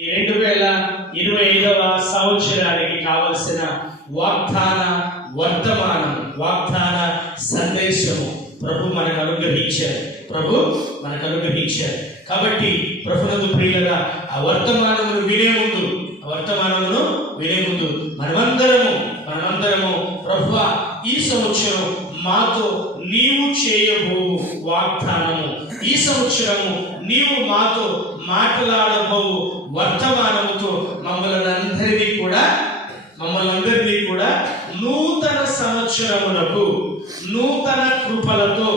2025వ సంవత్సరానికి కావలసిన వాగ్దాన సందేశము ప్రభు మనకు అనుగ్రహించారు. కాబట్టి ప్రభునందు ప్రియులరా, ఆ వర్తమానమును వినే ముందు మనమందరము ప్రభువా, ఈ సంవత్సరం మాతో నీవు చేయబో వాగ్దానము, ఈ సంవత్సరము నీవు మాతో మాట్లాడబో వర్తమానముతో మమ్మల్ని అందరినీ కూడా నూతన సంవత్సరములకు నూతన కృపలతో,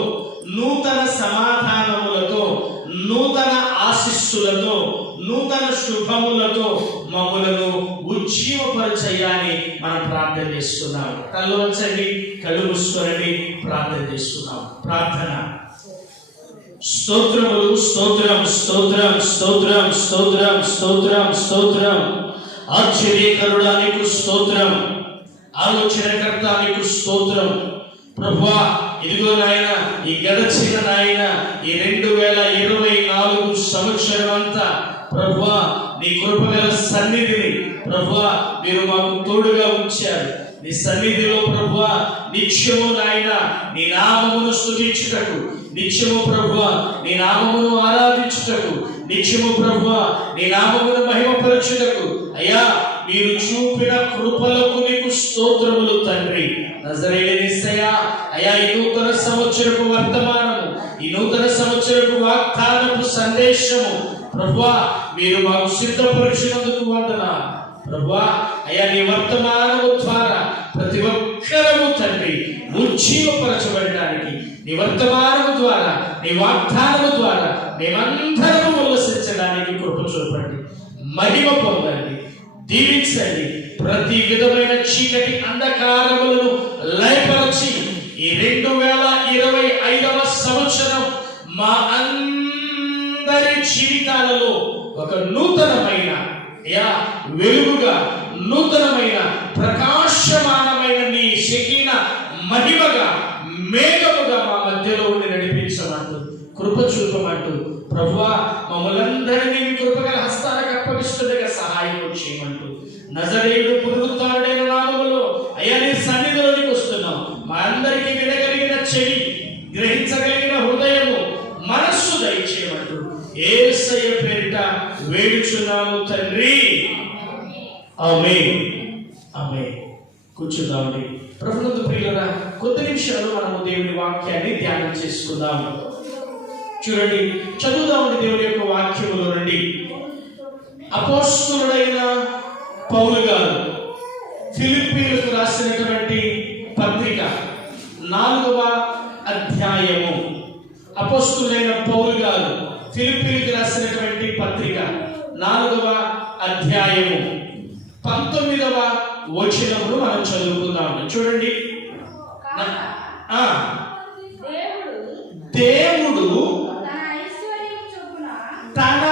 నూతన సమాధానములతో, నూతన ఆశీస్సులతో, నూతన శుభములతో మమ్మలను ఉజ్జీవపరచయ్యాని మనం ప్రార్థన చేస్తున్నాం. కళ్ళు వంచండి, కళ్ళు మూసుకోండి, ప్రార్థన చేస్తున్నాం. ప్రార్థన. స్తోత్రములు, స్తోత్రం స్తోత్రం స్తోత్రం స్తోత్రం స్తోత్రం స్తోత్రం. ఆశ్చర్యకరుడా నీకు స్తోత్రం, ఆలోచనకర్త నీకు స్తోత్రం. ప్రభువా, ఇదిగో నాయన, ఈ గడచిన నాయన ఈ 2024 సంవత్సరం అంతా ప్రభువా నీ కృపగల సన్నిధిని ప్రభువా మీరు మాకు తోడుగా ఉంచారు. నీ సన్నిధిలో ప్రభువా నిత్యము నాయన నీ నామమును స్తుతించుటకు, నిత్యము ప్రభువా నీ నామమును ఆరాధించుటకు, నిత్యము ప్రభువా నీ నామమును మహిమపరచుటకు అయ్యా మీరు చూపిన కృపలకు నీకు స్తోత్రములు తండ్రి. నజరేయుడైన యేసయ్యా, అయ్యా ఈ నూతన సంవత్సరపు వర్తమానము, ఈ నూతన సంవత్సరపు వాగ్దానపు సందేశము ప్రభువా మీరు మాకు సిద్ధపరిచినందుకు వందనాలు. ప్రభువా అయ్యా నీ వర్తమానము ద్వారా ప్రతి ఒక్కరము తండ్రి ఉజ్జీవపరచబడడానికి, నీ వర్తమానము ద్వారా, నీ వాగ్దానము ద్వారా మేమందరము ఉల్లసించడానికి కృప చూపండి, మహిమ పొందండి, దీవించండి. ప్రతి విధమైన చీకటి అంధకారములను లయపరచి ఈ 2025వ సంవత్సరం మా అందరి జీవితాలలో ఒక నూతనమైన వెలుగుగా, నూతనమైన ప్రకాశమానమైన నీ శకీన మహిమగా, మేఘముగా మా మధ్యలో ఉండి నడిపించమంటూ, కృప చూపమంటూ ప్రభువా మమ్మల్ందరినీ మీ కృపగల హస్తాలకు అప్పగిస్తుండగా సహాయం చేయమంటూ నజరేయుడు పునరుత్థానుడైన నామములో అయ్యా నీ సన్నిధిలోనికి వస్తున్నాం. మా అందరికీ వినగలిగిన చెవి, గ్రహించగలిగిన హృదయము, మనస్సు దయచేయమంటూ యేసయ్య పేరిట వేడుచున్నాము తండ్రి. ఆమేన్, ఆమేన్. కూర్చుందామండి. ప్రభునందు ప్రియులారా, కొద్ది నిమిషాలు మనము దేవుని వాక్యాన్ని ధ్యానం చేసుకుందాం. చూడండి, చదువుదామండి దేవుని యొక్క వాక్యములో నుండి. అపోస్తలుడైన పౌలు గారు ఫిలిప్పీలకు రాసినటువంటి పత్రిక 4వ అధ్యాయము. అపోస్తలుడైన పౌలు గారు ఫిలిప్పీలకు రాసినటువంటి పత్రిక 4వ అధ్యాయము 19వ వచనమును మనం చదువుకుందాం. చూడండి, దేవుడు తన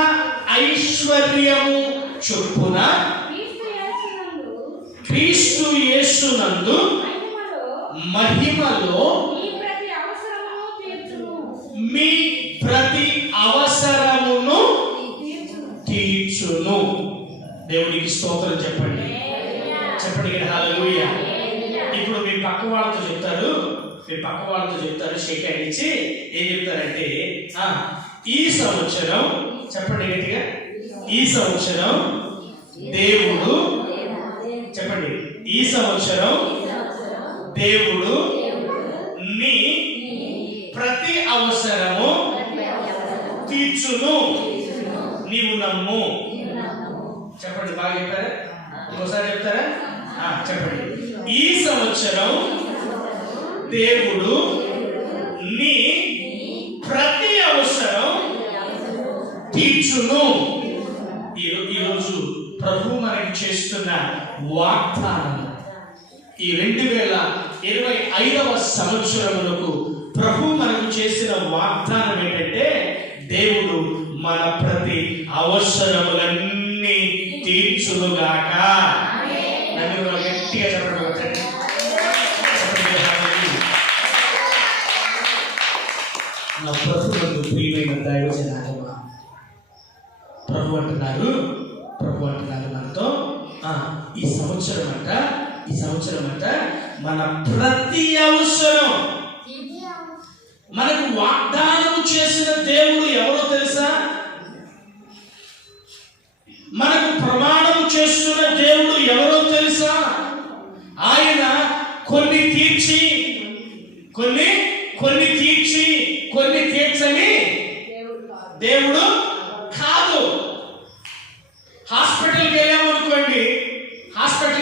ఐశ్వర్యము చొప్పున క్రీస్తు యేసునందు మహిమలో మీ ప్రతి అవసరమును తీర్చును. దేవునికి స్తోత్రం చెప్పండి, చెప్పండి హల్లెలూయా. ఇప్పుడు మీ పక్క వాళ్ళతో చెప్తారు, షేక్ హ్యాండ్ ఇచ్చి ఏం చెప్తారంటే, ఈ సంవత్సరం, చెప్పండి గట్టిగా, ఈ సంవత్సరం దేవుడు, చెప్పండి, ఈ సంవత్సరం దేవుడు నీ ప్రతి అవసరము తీర్చును, నీవు నమ్ము. చెప్పండి, బాగా చెప్పారా? ఇంకోసారి చెప్తారా? చెప్పండి. ఈ సంవత్సరం దేవుడు నీ ప్రతి అవసరం తీర్చును. ఈరోజు ప్రభు మనకి చేస్తున్న వాగ్దానం, ఈ 2025వ సంవత్సరములకు ప్రభు మనకు చేసిన వాగ్దానం ఏంటంటే, దేవుడు మన ప్రతి అవసరములన్నీ తీర్చునుగాక. నన్ను గట్టిగా చెప్పండి. నా ప్రభువుకు ప్రియమైన దైవ జనాంగమా, ప్రభు అంటున్నారు, సంవత్సరం అంట మన ప్రతి అవసరం మనకు వాగ్దానం చేసిన దేవుడు ఎవరో తెలుసా? మనకు ప్రమాణం చేస్తున్న దేవుడు ఎవరో తెలుసా? ఆయన కొన్ని తీర్చి కొన్ని తీర్చని దేవుడు కాదు. హాస్పిటల్కి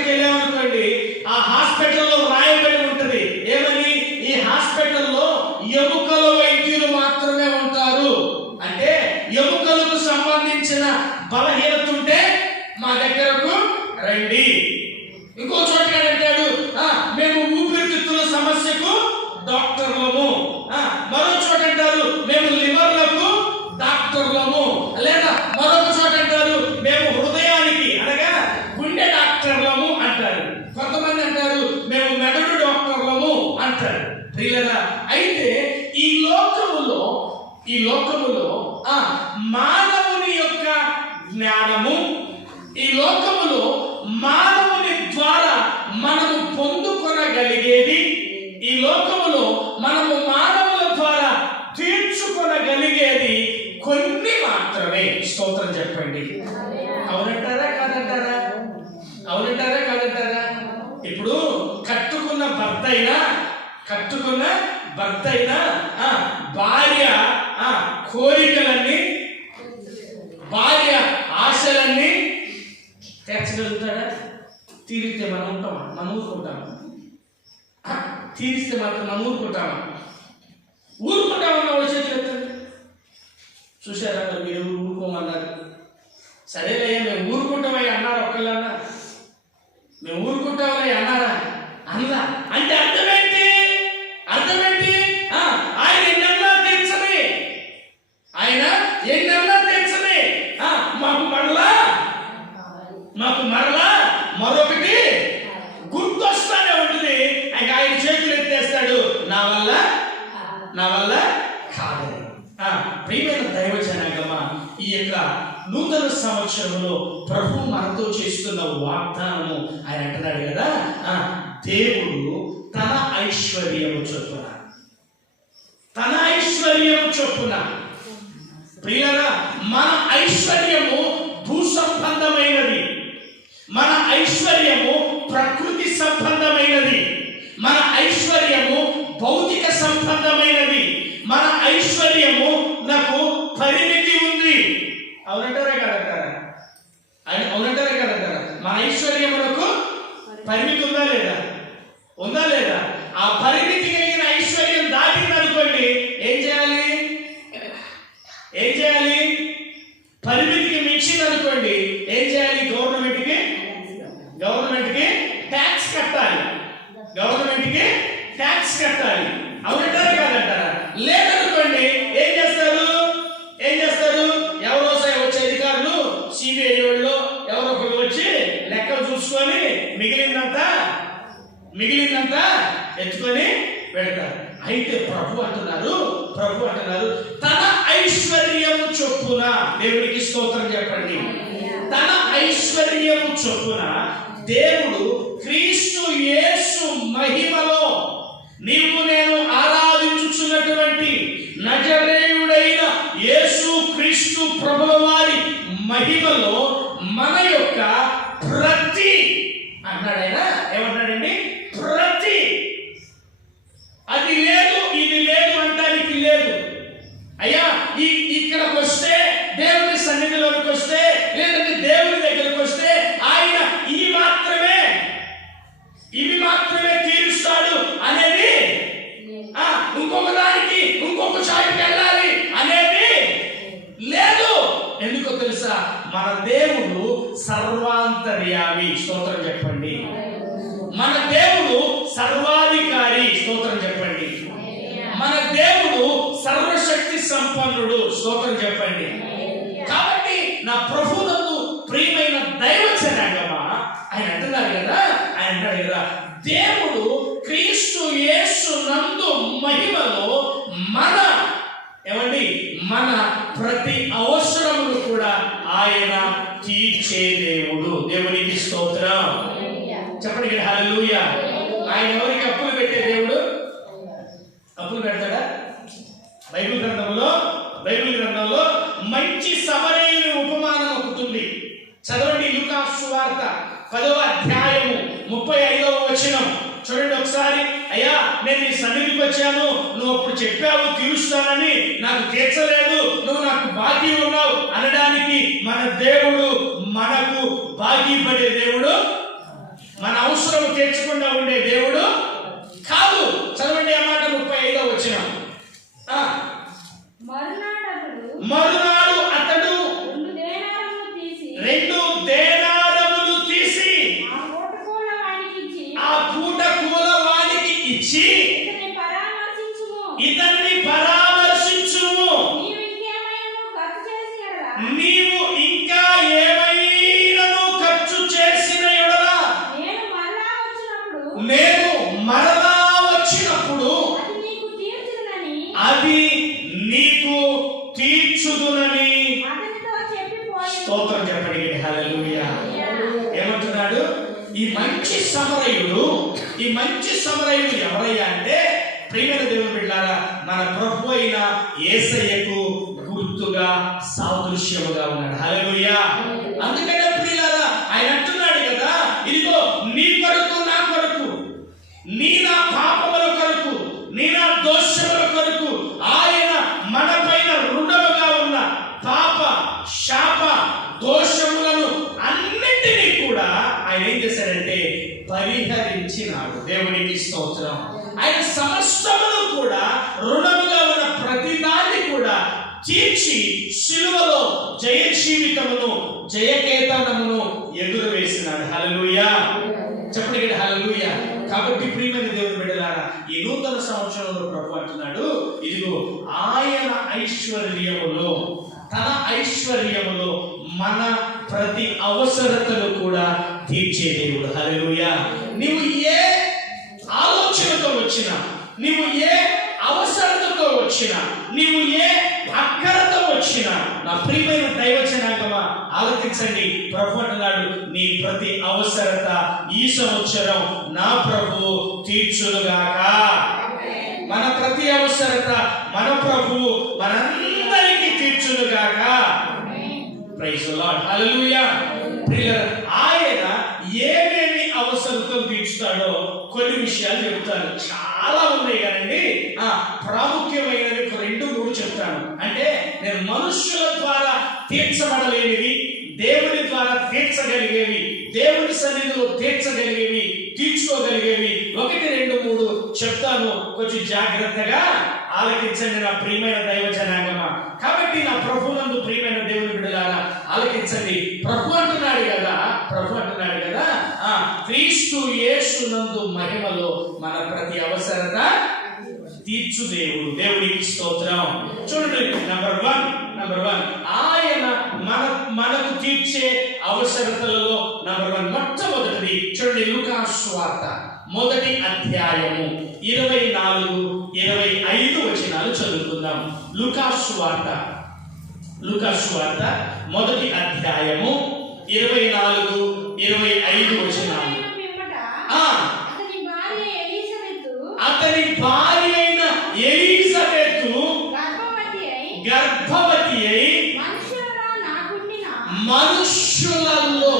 వెళ్ళామనుకోండి, ఆ హాస్పిటల్లో రాయబడి ఉంటుంది ఏమని? ఈ హాస్పిటల్లో ఎముకల వైద్యులు మాత్రమే ఉంటారు. అంటే ఎముకలకు సంబంధించిన బలహీనత ఉంటే మా దగ్గరకు రండి. ఇంకో చోట అంటాడు, మేము ఊపిరితిత్తుల సమస్యకు డాక్టర్లము. మరో చోట అంటారు, మేము లివర్లకు డాక్టర్లము. లేదా మరొక చోట అంటారు, మేము హృదయానికి అనగా గుండె డాక్టర్లము అంటారు. కొంతమంది అంటారు, మేము మెదడు డాక్టర్లము అంటారు. ప్రియులారా, అయితే ఈ లోకములో మానవుని యొక్క జ్ఞానము, ఈ లోకములో మానవుని ద్వారా మనము పొందుకొనగలిగేది, ఈ లోకములో మనము మానవుల ద్వారా తీర్చుకొనగలిగేది కొన్ని మాత్రమే. స్తోత్రం చెప్పండి. అవునంటారా కాదంటారా? ఇప్పుడు కట్టుకున్న భర్త అయినా భార్య కోరికలన్నీ, భార్య ఆశలన్నీ తీర్చగలుగుతాడా? తీరిస్తే మనం ఉంటామా? మనం ఊరుకుంటామా? తీరిస్తే మాత్రం మనం ఊరుకుంటామన్న వాళ్ళు చేతులు ఎత్తండి. చూసారా? మీరు ఊరుకోమన్నారు. సరేలే, మేము ఊరుకుంటామని అన్నారు. ఒక్కళ్ళన్నా మేము ఊరుకుంటామని అన్నారా? అన్నా. అంటే అర్థమేంటి? ఆయన ఎన్నన్నా తీర్చని మాకు మరలా మరొకటి గుర్తొస్తానే ఉంటుంది. ఆయన చేతులు ఎత్తేస్తాడు, నా వల్ల కాదు. ప్రియమైన దైవ జనాంగమా, ఈ యొక్క నూతన సంవత్సరంలో ప్రభు మనతో చేస్తున్న వాగ్దానము ఆయన అంటున్నాడు కదా, దేవుడు తన ఐశ్వర్యము చొప్పున. ప్రియులారా, మన ఐశ్వర్యము భూ సంబంధమైనది, మన ఐశ్వర్యము ప్రకృతి సంబంధమైనది, మన ఐశ్వర్యము భౌతిక సంబంధమైనది, మన ఐశ్వర్యము నాకు పరిమితి ఉంది. అవునంటారా కాదంటారా? మన ఐశ్వర్యమునకు పరిమితి ఉందా లేదా? ఆ పరిమితి కలిగిన ఐశ్వర్యం దాటింది అనుకోండి, ఏం చేయాలి? పరిమితికి మించింది అనుకోండి, ఏం చేయాలి? గవర్నమెంట్కి ట్యాక్స్ కట్టాలి. అవునంటారా కాదంటారా? లేదనుకోండి, ఏం చేస్తారు? ఎవరో వచ్చే అధికారులు, సిబిఐ వాళ్ళు ఎవరో ఒకరు వచ్చి లెక్కలు చూసుకొని మిగిలిందంతా ఎత్తుకొని పెడతారు. అయితే ప్రభు అంటున్నారు, తన ఐశ్వర్యము చొప్పున, దేవుడికి స్తోత్రం చెప్పండి, తన ఐశ్వర్యము చొప్పున దేవుడు క్రీస్తు యేసు మహిమలో నీవు నేను ఆరాధించుచున్నటువంటి నజరేయుడైన యేసు క్రీస్తు ప్రభుల వారి మహిమలో మన యొక్క ప్రతి అన్నాడైనా, ఏమన్నాడండి? ప్రతి, అది లేదు ఇది లేదు అంటానికి లేదు. అయ్యా, ఇక్కడికి వస్తే, దేవుని సన్నిధిలోకి వస్తే, లేదంటే దేవుని దగ్గరకు వస్తే ఆయన ఇవి మాత్రమే తీరుస్తాడు అనేది, ఇంకొక చాటుకి వెళ్ళాలి అనేది లేదు. ఎందుకో తెలుసా? మన దేవుడు సర్వాంతర్యామి. స్తోత్రం చెప్పండి. మన దేవుడు సర్వాధికారి. స్తోత్రం చెప్పండి. మన దేవుడు సర్వశక్తి సంపన్నుడు. స్తోత్రం చెప్పండి. కాబట్టి నా ప్రభువునందు ప్రియమైన దైవ జనాంగమా, ఆయన అంటున్నారు కదా, దేవుడు క్రీస్తు యేసు నందు మహిమలో మన ప్రతి అవసరమును కూడా ఆయన తీర్చే దేవుడు. దేవునికి స్తోత్రం. చెప్పండి హల్లెలూయా. ఆయన ఎవరికి అప్పులు పెట్టే దేవుడు? అప్పులు పెడతాడా? బైబిల్ గ్రంథంలో మంచి సమరయుని ఉపమానం ఒకటి ఉంది. చదవండి, లూకా సువార్త 10వ అధ్యాయము 35వ వచనం చూడండి ఒకసారి. అయ్యా, నేను నీ సన్నిధికి వచ్చాను, నువ్వు అప్పుడు చెప్పావు తీరుస్తానని, నాకు తీర్చలేదు, నువ్వు నాకు బాకీ ఉన్నావు అనడానికి మన దేవుడు మనకు బాకీ పడే దేవుడు, మన అవసరం తీర్చకుండా ఉండే దేవుడు కాదు. చదవండి ఆ మాట 35వ వచనం. మరునాడు అతడు 2 దేనారములు తీసి ఆ పూటకూల వానికి ఇచ్చి ఇతన్ని పరామర్శించుము, నీవు ఇంకా ఏమైనాను ఖర్చు చేసిన యెడల నేను మరలా వచ్చినప్పుడు అది నీకు తీర్చుదునని స్తోత్రం చెప్పండి హల్లెలూయా. ఏమంటున్నాడు? ఈ మంచి సమరయుడు ఎవరయ్యా అంటే, ప్రియమైన దేవుని బిడ్డలారా, మన ప్రభు అయిన యేసయ్యకు గుర్తుగా సాదృశ్యముగా ఉన్నాడు. హల్లెలూయా. అందుకనే ప్రియులారా ఆయన అంటున్నాడు కదా, ఇదిగో నీ కొరకు నా కొరకు, నీ నా పాపముల కొరకు, నీ నా దోషముల కొరకు ఆయన మన పైన రుణముగా ఉన్న పాప శాప దోషములను అన్నింటినీ కూడా ఆయన ఏం చేశాడంటే పరిహరించినాడు. దేవునికి స్తోత్రం. ఆయన సమస్తమును కూడా రుణముగా ఉన్న ప్రతిదాన్ని కూడా తీర్చి శిలువలో జయ జీవితమును జయకేతనమును ఎగురవేసినాడు. హల్లెలూయా. చెప్పండి హల్లెలూయా. కాబట్టి ప్రియమైన దేవుని బిడ్డలారా, ఈ నూతన సంవత్సరంలో ప్రభు అంటున్నాడు, ఇదిగో ఆయన ఐశ్వర్యములో, తన ఐశ్వర్యములో మన ప్రతి అవసరతను కూడా తీర్చే దేవుడు. హల్లెలూయా. నీవు ఏ ఆలోచనతో వచ్చినా, నీవు ఏ అవసరతతో వచ్చినా, నీవు ఏ అక్కరతో వచ్చినా, నా ప్రియమైన దైవజనాంగమా ఆలోచించండి. ప్రభు అంటున్నాడు, నీ ప్రతి అవసరత ఈ సంవత్సరం నా ప్రభువు తీర్చునుగాక. మన ప్రతి అవసరత మన ప్రభువు మనందరికీ తీర్చునుగాక. Praise the Lord. హల్లెలూయా. ఆయన ఏమేమి అవసరతలు తీర్చుతాడో కొన్ని విషయాలు చెప్తాను. చాలా ఉన్నాయి కదండి, ప్రాముఖ్యమైనవి 2-3 చెప్తాను. అంటే నేను మనుష్యుల ద్వారా తీర్చబడలేనివి, దేవుని ద్వారా తీర్చగలిగేవి, దేవుని సన్నిధిలో తీర్చగలిగేవి, తీర్చుకోగలిగేవి 1, 2, 3 చెప్తాను. కొంచెం జాగ్రత్తగా ఆలకించండి నా ప్రియమైన దైవ జనాంగమా. కాబట్టి నా ప్రభునందు ప్రియమైన దేవుని బిడ్డలారా ఆలకించండి. ప్రభు అంటున్నాడు కదా, క్రీస్తు యేసునందు మహిమలో మన ప్రతి అవసరత తీర్చు దేవుడు. దేవునికి స్తోత్రం. చూడండి, నంబర్ 1 ఆయన మనకు తీర్చే అవసరతలలో నంబర్ 1 మొట్టమొదటిది చూడండి, లూకా సువార్త 1వ అధ్యాయము 24, 25 వచనాలు చదువుకుందాం. లూకా సువార్త 1వ అధ్యాయము 24, 25 వచనాలు. అతని భార్య అయిన ఎలిజబెతు గర్భవతి అయి మనుష్యులలో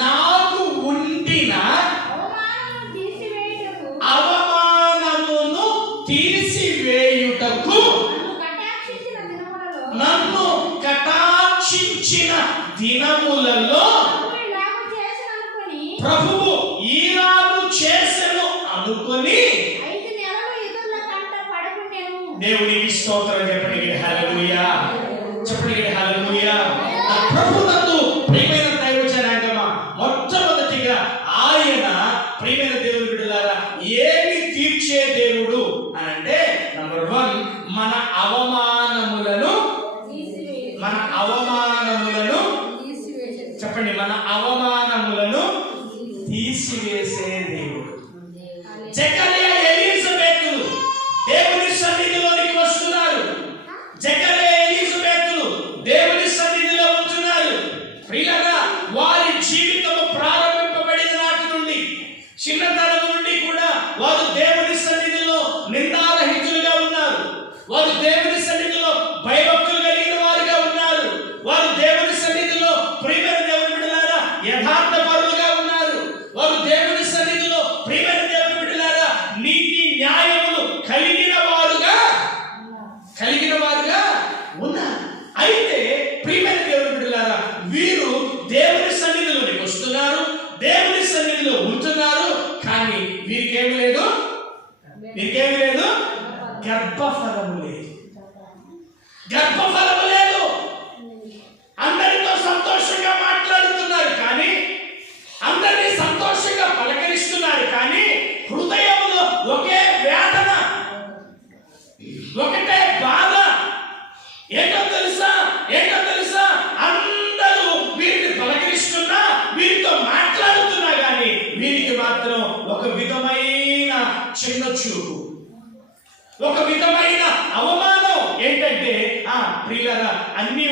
నాకు ఉండిన అవమానమును తీసివేయుటకు నన్ను కటాక్షించిన దినములలో ప్రభువు ఈలాగు చేసెను అనుకొని దేవునికి స్తోత్రం చెప్పండి హల్లెలూయా. చెప్పండి హల్లెలూయా. ప్రభువునందు ప్రియమైన దైవ జనాంగమా, మొట్టమొదటిగా ఆయన ప్రియమైన దేవుని బిడ్డలారా ఏమి తీర్చే దేవుడు అని అంటే నంబర్ 1 మన అవమానములను చెప్పండి, మన అవమానములను తీసివేసే దేవుడు. జకర్యా ఎలిజబెతులు దేవుని సన్నిధిలోనికి వస్తున్నారు. జకర్యా ఎలిజబెతులు దేవుని సన్నిధిలో ఉంటున్నారు. ప్రియులారా, వారి జీవితము ప్రారంభింపబడిన నాటి నుండి దేవుని సన్నిధిలో ఉంటున్నారు, కానీ వీరికేమి లేదు, గర్భఫలము లేదు. గర్భఫలము లేదు. అందరితో సంతోషంగా మాట్లాడుతున్నారు, కానీ అందరినీ సంతోషంగా పలకరిస్తున్నారు, కానీ హృదయంలో ఒకే వేదన, ఒకటే బాధ. ఏంటో తెలుసా? అందరూ వీరిని పలకరిస్తున్నా, వీరితో మాట్లాడుతున్నా, కానీ వీరికి మాత్రం ఒక విధమైన చిన్న చూపు, ఒక విధమైన అవమానం. ఏంటంటే ప్రియులారా, అన్నీ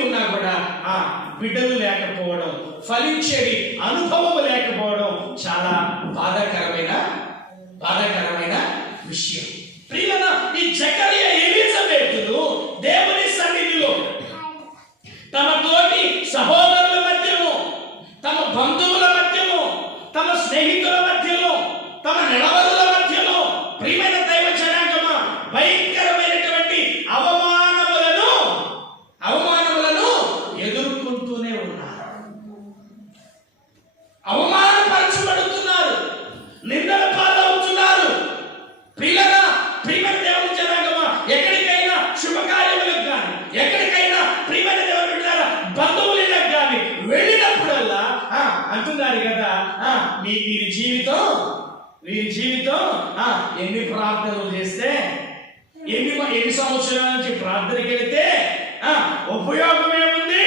ఉన్నా కూడా బిడ్డలు లేకపోవడం, ఫలించేది అనుభవం లేకపోవడం చాలా బాధాకరమైన విషయం. ప్రియులారా, ఈ జకరియా ఎలిజబెతులు దేవుని సన్నిధిలో తమ తోటి సహోదరుల మధ్యలో, తమ బంధువుల మధ్యలో, తమ స్నేహితుల మధ్యలో, తమ నిలవరుల మధ్యలో, ప్రియమైన దైవ జనాంగమా, భయంకరమైనటువంటి అవమానములను ఎదుర్కొంటూనే ఉన్నారు. అవమానపరచబడుతున్నారు, నిందల పాలవుతున్నారు. ప్రియమైన దేవుని జనాంగమా, ఎక్కడికైనా శుభకార్యములకు కానీ, ఎక్కడికైనా ప్రియమైన దేవుని బిడ్డలారా బంధువులకు కానీ వెళ్ళినప్పుడల్లా అంటున్నారు కదా, వీరి జీవితం ఎన్ని ప్రార్థనలు చేస్తే, ఎన్ని సంవత్సరాల నుంచి ప్రార్థనకి వెళితే ఉపయోగం ఏముంది?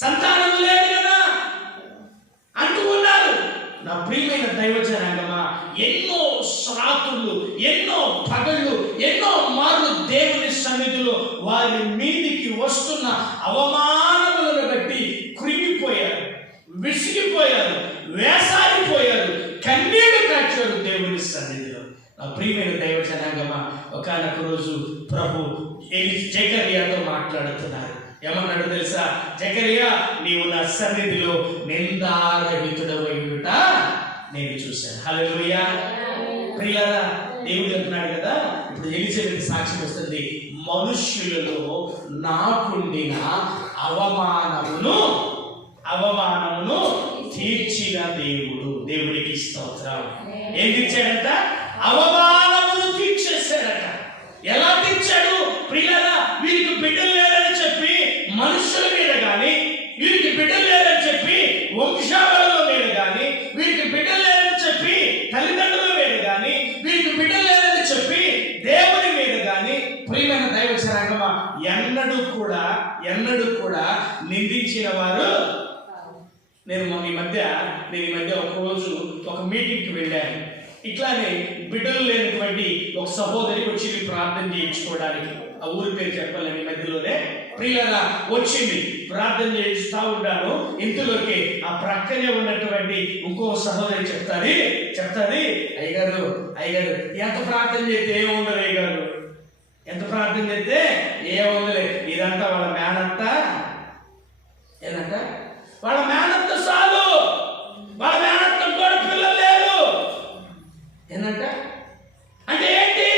సంతానము లేదు కదా అంటూ ఉన్నారు. నా ప్రియమైన దైవ జనాంగమా, ఎన్నో రాత్రులు, ఎన్నో పగళ్ళు, ఎన్నో మార్లు దేవుని సన్నిధిలో వారి మీదికి వస్తున్న అవమానములను బట్టి కృంగిపోయారు, విసిగిపోయారు, వేసారిపోయారు, కన్నీళ్లు కాచారు దేవుని సన్నిధిలో. నా ప్రియమైన దైవ జనాంగమా, ఒకానొక రోజు ప్రభు జకర్యాతో మాట్లాడుతున్నారు. ఏమన్నాడు తెలుసా? జకరియా, నీవు నా సన్నిధిలో నిందారహితుడవైయుట నేను చూశాను. హల్లెలూయా. ప్రియులారా, దేవుడు అంటున్నాడు కదా, ఇప్పుడు ఎలిజబెత్ సాక్ష్యం వస్తుంది, మనుష్యులలో నాకుండిన అవమానమును తీర్చిన దేవుడికి స్తోత్రం. ఏం తీర్చాడంట? అవమానమును తీర్చేశాడట. ఎలా తీర్చాడు? ప్రియులారా, వీరికి బిడ్డలు లేరని చెప్పి మనుషుల మీద కానీ, వీరికి బిడ్డలు లేరని చెప్పి వంశావళిలో మీద కానీ, వీరికి బిడ్డలు లేరని చెప్పి తల్లిదండ్రుల మీద కానీ, వీరికి బిడ్డలు లేరని చెప్పి దేవుని మీద కానీ, ప్రియమైన దైవ జనాంగమా, ఎన్నడూ కూడా నిందించిన వారు. నేను ఈ మధ్య ఒక రోజు ఒక మీటింగ్కి వెళ్ళాను. ఇట్లానే బిడ్డలు లేనటువంటి ఒక సహోదరి వచ్చింది ప్రార్థన చేయించుకోవడానికి. ఆ ఊరి పేరు చెప్పాలని మధ్యలోనే ప్రియులారా వచ్చింది. ప్రార్థన చేయిస్తా ఉన్నాను. ఇంతలోకి ఆ ప్రక్కనే ఉన్నటువంటి ఇంకో సహోదరి చెప్తాది అయ్యగారు ఎంత ప్రార్థన చేస్తే ఏముండదు, అయ్యగారు ఎంత ప్రార్థన చేస్తే ఏముందలే, ఇదంతా వాళ్ళ మేనత్త. ఏదంట? వాళ్ళ మేనత్త చాలు, వాళ్ళ మేనత్త కూడా పిల్లలు లేరు. ఏంటంట? అంటే ఏంటి?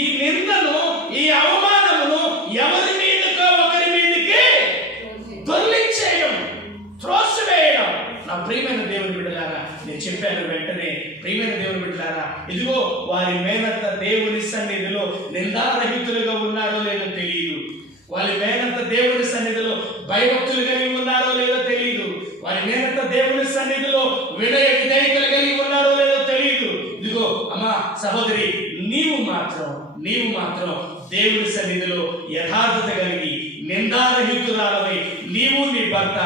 ఈ నిందను, ఈ అవమానమును ఎవరి మీదకో ఒకరి మీదకి దొర్లించేయడం, త్రోసివేయడం. నా ప్రియమైన దేవుని బిడ్డలారా, నేను చెప్పాను వెంటనే, ప్రియమైన దేవుని బిడ్డలారా, ఇదిగో వారి మేనత్త దేవుని సన్నిధిలో నిందారహితులుగా ఉన్నారో లేదో తెలియదు. వారి మేనత్త దేవుని సన్నిధిలో భయభక్తులు కలిగి ఉన్నారో లేదో తెలియదు. వారి మేనత్త దేవుని సన్నిధిలో వినయ విధేయతలు కలిగి ఉన్నారో లేదో తెలియదు. ఇదిగో అమ్మా సహోదరి, నీవు మాత్రం దేవుని సన్నిధిలో యథార్థత కలిగి నిందారహితురాలవై నీవు నీ భర్త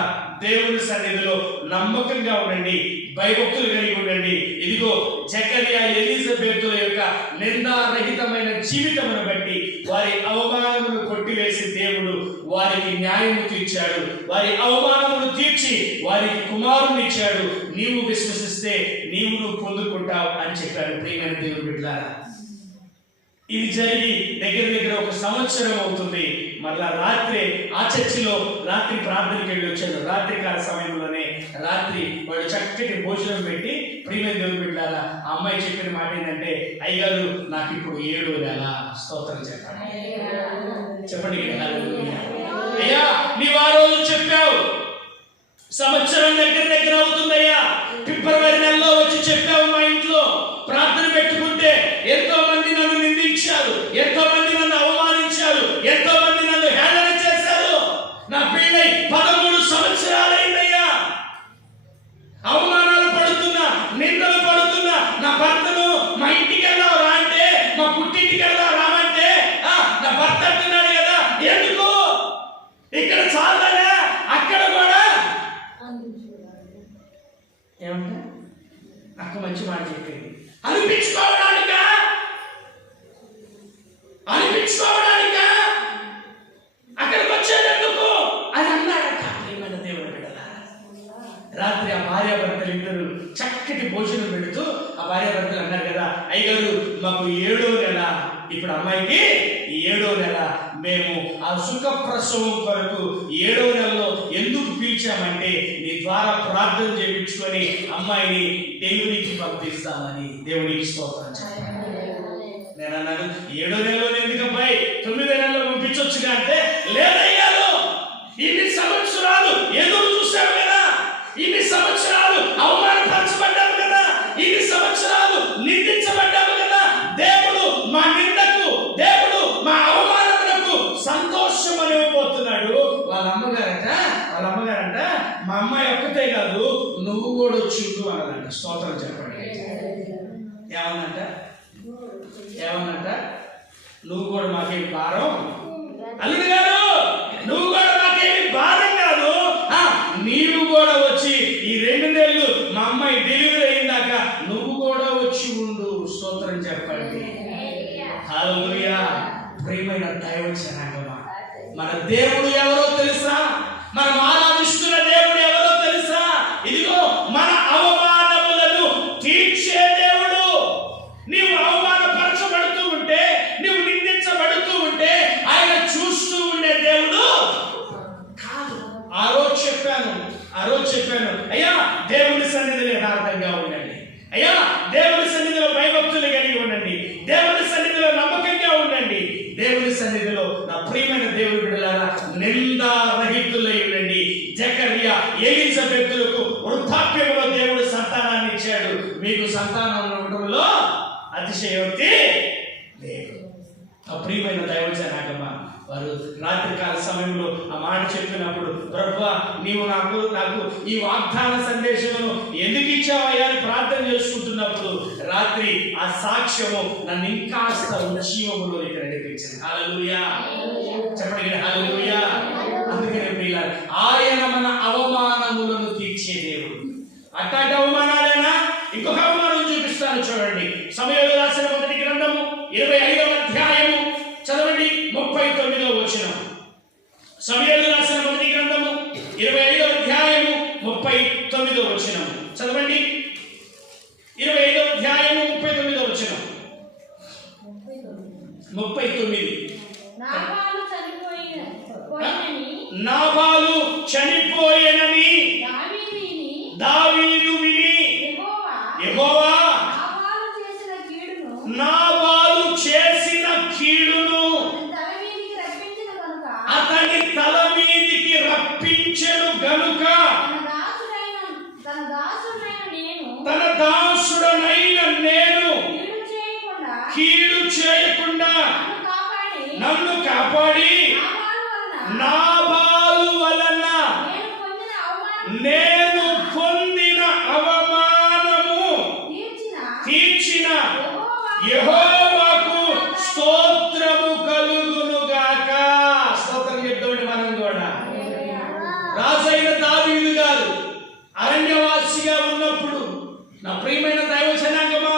దేవుని సన్నిధిలో నమ్మకంగా ఉండండి, భయభక్తులు కలిగి ఉండండి. ఇదిగో జకరియా ఎలిజబెతుల యొక్క నిందారహితమైన జీవితమును బట్టి వారి అవమానమును కొట్టివేసి దేవుడు వారికి న్యాయము తీర్చాడు. వారి అవమానమును తీర్చి వారికి కుమారుని ఇచ్చాడు. నీవు విశ్వసిస్తే నువ్వు పొందుకుంటావు అని చెప్పాడు. ప్రియమైన దేవుని బిడ్డలారా, ఇది జరిగి దగ్గర ఒక సంవత్సరం అవుతుంది. మరలా రాత్రి ఆ చర్చిలో రాత్రి ప్రార్థనకి వెళ్ళి వచ్చాడు. రాత్రి కాల సమయంలోనే రాత్రి వాడు చక్కటి భోజనం పెట్టి ప్రియమైన దేవుని బిడ్డలారా ఆ అమ్మాయి చెప్పిన మాట ఏంటంటే, అయ్యగారు నాకు ఇప్పుడు 7వ నెల. స్తోత్రం చెప్పండి, చెప్పండి. అయ్యా నీవు ఆ రోజు చెప్పావు సంవత్సరం దగ్గర అవుతుందయ్యా, ఫిబ్రవరి నెలలో వచ్చి చెప్పావు మా ఇంట్లో ప్రార్థన పెట్టుకుంటే ఎంతో మంది నన్ను నిందించారు, ఎంతో మంది నన్ను అవమానించారు, ఎంతో మంది నన్ను హేళన చేశారు. నా పెళ్ళై 13 సంవత్సరాలైందయ్యా, అవమానాలు పడుతున్నా, నిందలు పడుతున్నా. నా భర్తను మా ఇంటికి వెళ్దాం రా అంటే, మా పుట్టింటికి వెళ్దాం రామంటే నా భర్త అంటున్నాడు కదా, ఎందుకు ఇక్కడ చాలదా అక్కడ కూడా ఏమంటా. అక్క మంచి మాట చెప్పింది, అనిపించుకోవడానికా అక్కడికి వచ్చేటందుకు అని అన్నాడట. ప్రియమైన దేవుని బిడ్డలారా, రాత్రి ఆ భార్యాభర్తలు ఇద్దరు చక్కటి భోజనం పెడుతూ ఆ భార్యాభర్తలు అన్నారు కదా, అయ్యగారు మాకు 7వ నెల, ఇప్పుడు అమ్మాయికి 7వ నెల. మేము ఆ సుఖప్రసవం కొరకు 7వ నెలలో ఎందుకు పిలిచామంటే నీ ద్వారా ప్రార్థన చేయించుకొని అమ్మాయిని డెలివరీకి పంపిస్తామని. దేవునికి స్తోత్రం. నేను అన్నాను 7వ నెలలో ఎందుకు అమ్మాయి 9వ నెలలో పంపించొచ్చుగా అంటే, లేదయ్యారు ఇన్ని సంవత్సరాలు ఎదురు చూసావు కదా, ఇన్ని సంవత్సరాలు అవమానపరచబడ్డాము కదా, ఇన్ని సంవత్సరాలు నిందించబడ్డాము కదా, దేవుడు మా నిందకు, దేవుడు మా అవమానములకు సంతోషం అనేపోతున్నాడు. వాళ్ళ అమ్మగారంట మా అమ్మాయి ఒక్కతే కాదు నువ్వు కూడా వచ్చి అన్నదంట. స్తోత్రం చెప్పండి. ఏమన్నంట నువ్వు కూడా మాకేమి భారం, అల్లుడు గారు నువ్వు కూడా మాకేమి భారం కాదు, నీవు కూడా వచ్చి ఈ 2 నెలలు మా అమ్మాయి డెలివరీ అయిందాక నువ్వు కూడా వచ్చి ఉండు. స్తోత్రం చెప్పండి. హల్లెలూయా. ప్రియమైన దైవ జనాంగమా, మన దేవుడు ఎవరో తెలుసా? మనం ఆరాధిస్తున్న దేవుడు ఎవరో తెలుసా? ఇదిగో మన అవమానములను తీర్చే దేవుడు. నీవు అవమానపరచబడుతూ ఉంటే, నీవు నిందించబడుతూ ఉంటే ఆయన చూస్తూ ఉండే దేవుడు కాదు. ఆ రోజు చెప్పాను అయ్యా దేవుని సన్నిధిలో యథార్థంగా ఉండండి, అయ్యా దేవుని సన్నిధిలో భయభక్తులు కలిగి ఉండండి, దేవుని సన్నిధిలో నమ్మకంగా ఉండండి, దేవుని సన్నిధిలో నా ప్రియమైన దేవుని బిడ్డలారా నిందారహితులై ఉండండి. జకర్యా ఎలిజబెతులకు వృద్ధాప్యంలో దేవుడు సంతానాన్ని ఇచ్చాడు. మీకు సంతానం ఉండడంలో అతిశయోక్తి లేదు. ఆ ప్రియమైన దైవ జనాంగమా, వారు రాత్రికాల సమయంలో ఆ మాట చెప్పినప్పుడు, ప్రభువా నీవు నాకు ఈ వాగ్దాన సందేశమును ఎందుకు ఇచ్చావయ్యా అని ప్రార్థన చేసుకుంటున్నప్పుడు రాత్రి ఆ సాక్ష్యము నన్ను ఇంకాస్త ఉజ్జీవములో ఇక్కడ నడిపించింది. హల్లెలూయా, చెప్పండి హల్లెలూయా. అందుకనే ప్రియులారా, ఆయన మన అవమానములను తీర్చే దేవుడు. అట్లాంటి అవమానాలైనా ఇంకొక అవమానం చూపిస్తాను చూడండి. సమూయేలు రాసిన మొదటి గ్రంథము 25వ అధ్యాయము చదవండి 39వ వచనం. సమూయేలు రాసిన మొదటి గ్రంథము 25వ అధ్యాయము 39వ వచనం చదవండి. 25వ అధ్యాయము 39వ వచనం. 39. నాబాలు చనిపోయేనని దావీదు విని యెహోవా నాబాలు చేసిన కీడును అతని తల మీదికి రప్పించెను గనుక తన దాసుడనైన నేను కీడు చేయకుండా నన్ను కాపాడి నాబాలు వలన నేను పొందిన అవమానము తీర్చిన యెహోవాకు స్తోత్రము కలుగును గాక. స్తోత్రం చెప్తామండి మనం కూడా. రాజైన దావీదు గారు అరణ్యవాసిగా ఉన్నప్పుడు నా ప్రియమైన దైవ జనాంగమా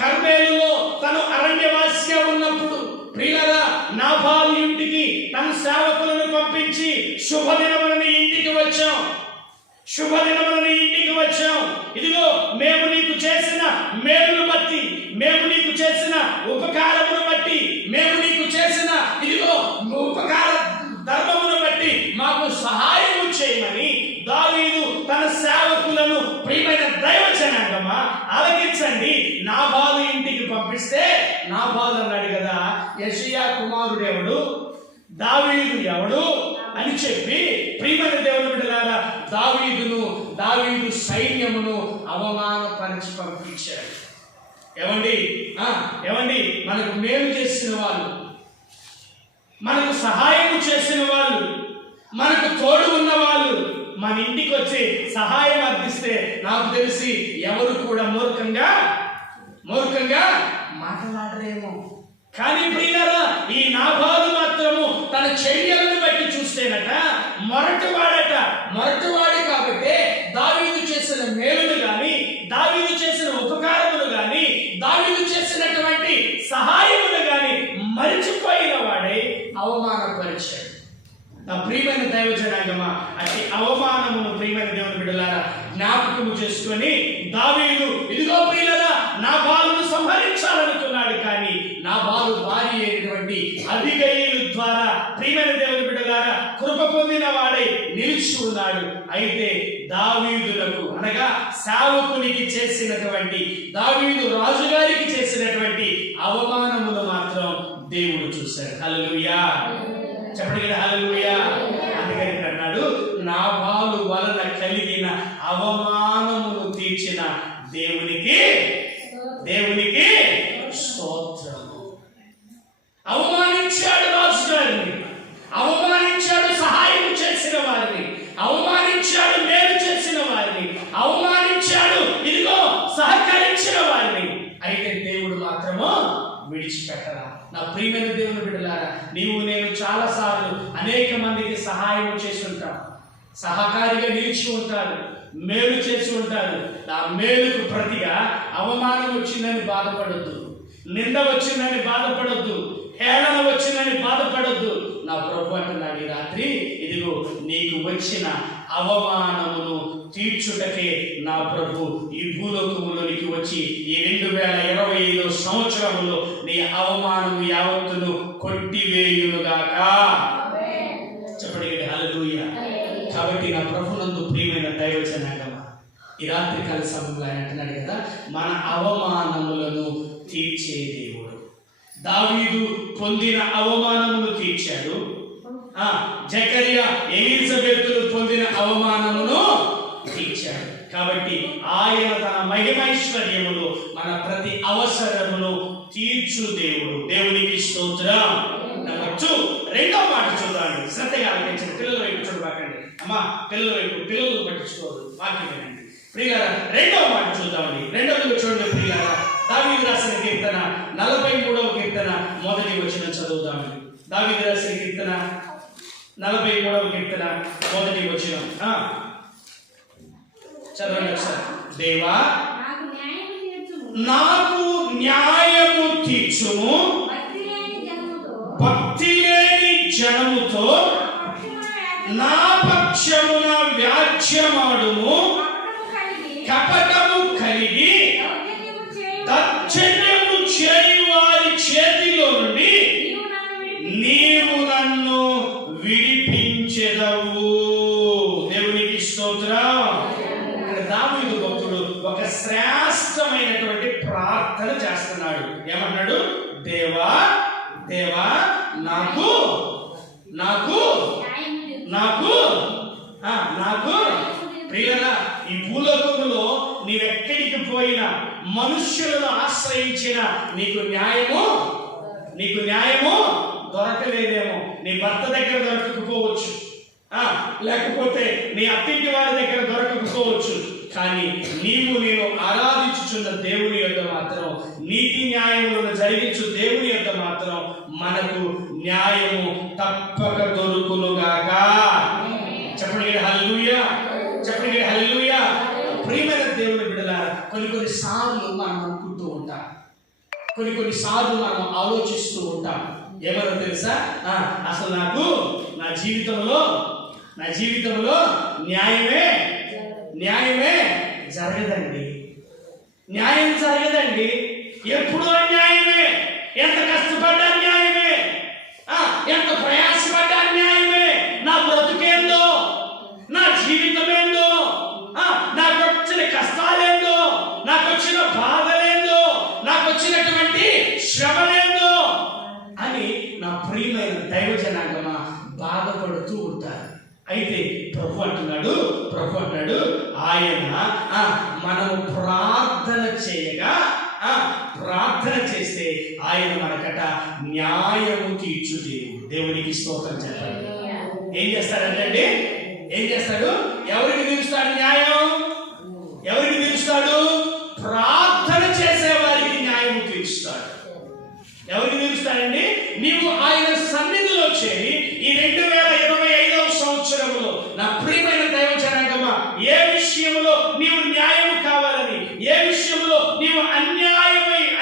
కర్మేలులో తను అరణ్యవాసిగా ఉన్నప్పుడు ప్రియులారా నాబాలు ఇంటికి తన సేవకులను పంపించి శుభదినమున ఇంటికి వచ్చాం, ఇదిగో మేము నీకు చేసిన మేలును బట్టి, మేము నీకు చేసిన ఉపకారమును బట్టి, మేము నీకు చేసిన ఇదిగో ఉపకార ధర్మమును బట్టి మాకు సహాయం చేయమని నాబాలు అన్నాడు కదా, యెషయా కుమారుడు ఎవడు, దావీదు ఎవడు అని చెప్పి ప్రియమైన దేవుని బిడ్డలారా దావీదు సైన్యమును అవమానపరిచి పంపించాడు. ఏమండి మనకు మేలు చేసిన వాళ్ళు, మనకు సహాయం చేసిన వాళ్ళు, మనకు తోడు ఉన్న వాళ్ళు మన ఇంటికి వచ్చి సహాయం అర్థిస్తే నాకు తెలిసి ఎవరు కూడా మూర్ఖంగా మాట్లాడరేమో. కానీ ప్రియులారా, ఈ నాబాలు మాత్రము తన చర్యలను బట్టి చూస్తేనట మొరటువాడు కాబట్టి దావీదు చేసిన మేలును గాని, దావీదు చేసిన ఉపకారములు గాని, దావీదు చేసినటువంటి సహాయములు గాని మరిచిపోయిన వాడై అవమానపరిచాడు. నా ప్రియమైన దైవ జనాంగమా, అట్టి అవమానమును ప్రియమైన దేవుని బిడ్డలారా జ్ఞాపకము చేసుకొని దావీదు ఇదిగో ప్రియులారా నాబాలును సంహరించాలనుకున్నాడు. కానీ నాబాలు భార్య అయినటువంటి అబీగయీలు ద్వారా ప్రియమైన దేవుని బిడ్డలారా కృప పొందిన వాడై నిలిచి ఉన్నాడు. అయితే దావీదులకు అనగా సేవకునికి చేసినటువంటి, దావీదు రాజుగారికి చేసినటువంటి అవమానములు మాత్రం దేవుడు చూశాడు. హల్లెలూయా, చెప్పండి కదా హల్లెలూయా. అందుకని అన్నాడు, నాబాలు వలన కలిగిన అవమానమును తీర్చిన దేవునికి స్తోత్రము. అవమానించాడు రాజు గారిని, అవమానించాడు సహాయం చేసిన వారిని, అవమానించాడు మేలు చేసిన వారిని, అవమానించాడు ఇదిగో సహకరించిన వారిని. అయితే దేవుడు మాత్రము విడిచిపెట్టరా. నా ప్రియమైన దేవుని బిడ్డలారా, నీవు నేను చాలా సార్లు అనేక మందికి సహాయం చేసి ఉంటాం, సహకారిగా నిలిచి ఉంటారు, మేలు చేసి ఉంటారు. ఆ మేలుకు ప్రతిగా అవమానం వచ్చిందని బాధపడొద్దు, నింద వచ్చిందని బాధపడొద్దు, హేళన వచ్చిందని బాధపడొద్దు. నా ప్రభు అంటున్నాడు ఈ రాత్రి, ఇదిగో నీకు వచ్చిన అవమానమును తీర్చుటకే నా ప్రభు ఈ భూలోకములోనికి వచ్చి ఈ 2025 సంవత్సరములో నీ అవమానము యావత్తును కొట్టివేయునుగాక. చెప్పండి హల్లెలూయా. కాబట్టి నా ప్రభునందు ప్రియమైన దైవజనాంగమా, ఈ రాత్రి కాల సమయంలో ఆయన అంటున్నాడు కదా, మన అవమానములను తీర్చే దేవుడు. దావీదు పొందిన అవమానమును తీర్చాడు. జకరియా ఎలిజబెతులు పొందిన అవమానమును తీర్చాడు. కాబట్టి ఆయన తన మహిమైశ్వర్యములో మన ప్రతి అవసరమును తీర్చు దేవుడు. దేవునికి స్తోత్రం. నెంబర్ 2, రెండో మాట చూద్దామండి. శ్రద్ధగా ఆలకించండి. పిల్లల వైపు చూడబాకండి అమ్మా, పిల్లల వైపు, పిల్లలు పట్టించుకోవద్దు, వాక్యం వినండి ప్రియులారా. రెండో మాట చూద్దామండి. రెండోది చూడండి ప్రియులారా, దావీదు రాసిన కీర్తన 43వ కీర్తన 1వ వచనం చదువుదామండి. దావీదు రాసిన కీర్తన 43వ కీర్తన 1వ వచనం చదవండి ఒకసారి. దేవా నాకు న్యాయము తీర్చుము, భక్తి లేని జనముతో నా పక్షమున వ్యాజ్యమాడుము, కపటము కలిగి దౌర్జన్యము చేయు వారి చేతిలో నుండి నీవు నన్ను విడిపించెదవు. దేవునికి స్తోత్రం. దావీదు భక్తుడు ఒక శ్రేష్టమైనటువంటి ప్రార్థన చేస్తున్నాడు. ఏమన్నాడు? దేవా దేవా నాకు నాకు నాకు నాకు ప్రియులారా, ఈ భూలోకములో నీవెక్కడికి పోయినా, మనుష్యులను ఆశ్రయించిన నీకు న్యాయము దొరకలేదేమో. నీ భర్త దగ్గర దొరకకపోవచ్చు, లేకపోతే నీ అత్తింటి వారి దగ్గర దొరకకపోవచ్చు. కానీ నేను ఆరాధించుచున్న దేవుని యొద్ద మాత్రం, నీతి న్యాయములను జరిగించు దేవుని యొద్ద మాత్రం మనకు న్యాయము తప్పక దొరుకునుగాక. చెప్పండి హల్లెలూయా, చెప్పండి హల్లెలూయా. ప్రియమైన దేవుని బిడ్డలారా, కొన్ని సార్లు మనం అనుకుంటూ ఉంటాం, కొన్ని సార్లు మనం ఆలోచిస్తూ ఉంటాం. ఏమన్నా తెలుసా, అసలు నాకు నా జీవితంలో న్యాయమే జరగదండి, న్యాయం జరగదండి. ఎప్పుడూ అన్యాయమే. ఎంత కష్టపడ్డా న్యాయమే, ఎంత ప్రయాసపడ్డా న్యాయమే. నా బ్రతుకేందో, నా జీవితమేందో, నాకు వచ్చిన కష్టాలేందో, నాకు వచ్చిన బాధలేందో, నాకు వచ్చినటువంటి శ్రమ బాధపడుతూ ఉంటారు. అయితే ప్రభు అంటున్నాడు ఆయన మనము ప్రార్థన చేయగా ప్రార్థన చేస్తే ఆయన మనకట న్యాయము తీర్చు దేవుడు. దేవునికి స్తోత్రం చెప్పండి. ఏం చేస్తాడంటే ఏం చేస్తాడు? ఎవరికి తీరుస్తాడు న్యాయం? ఎవరికి తీరుస్తాడు? ప్రార్థన చేసే వారికి న్యాయము తీరుస్తాడు. ఎవరికి తీరుస్తాడండి? నీవు ఆయన సన్నిధిలో చేరి ఈ 2025వ సంవత్సరంలో నా ప్రియమైన దైవ జనాంగమా, ఏ విషయంలో నీవు న్యాయం కావాలని, ఏ విషయంలో నీవు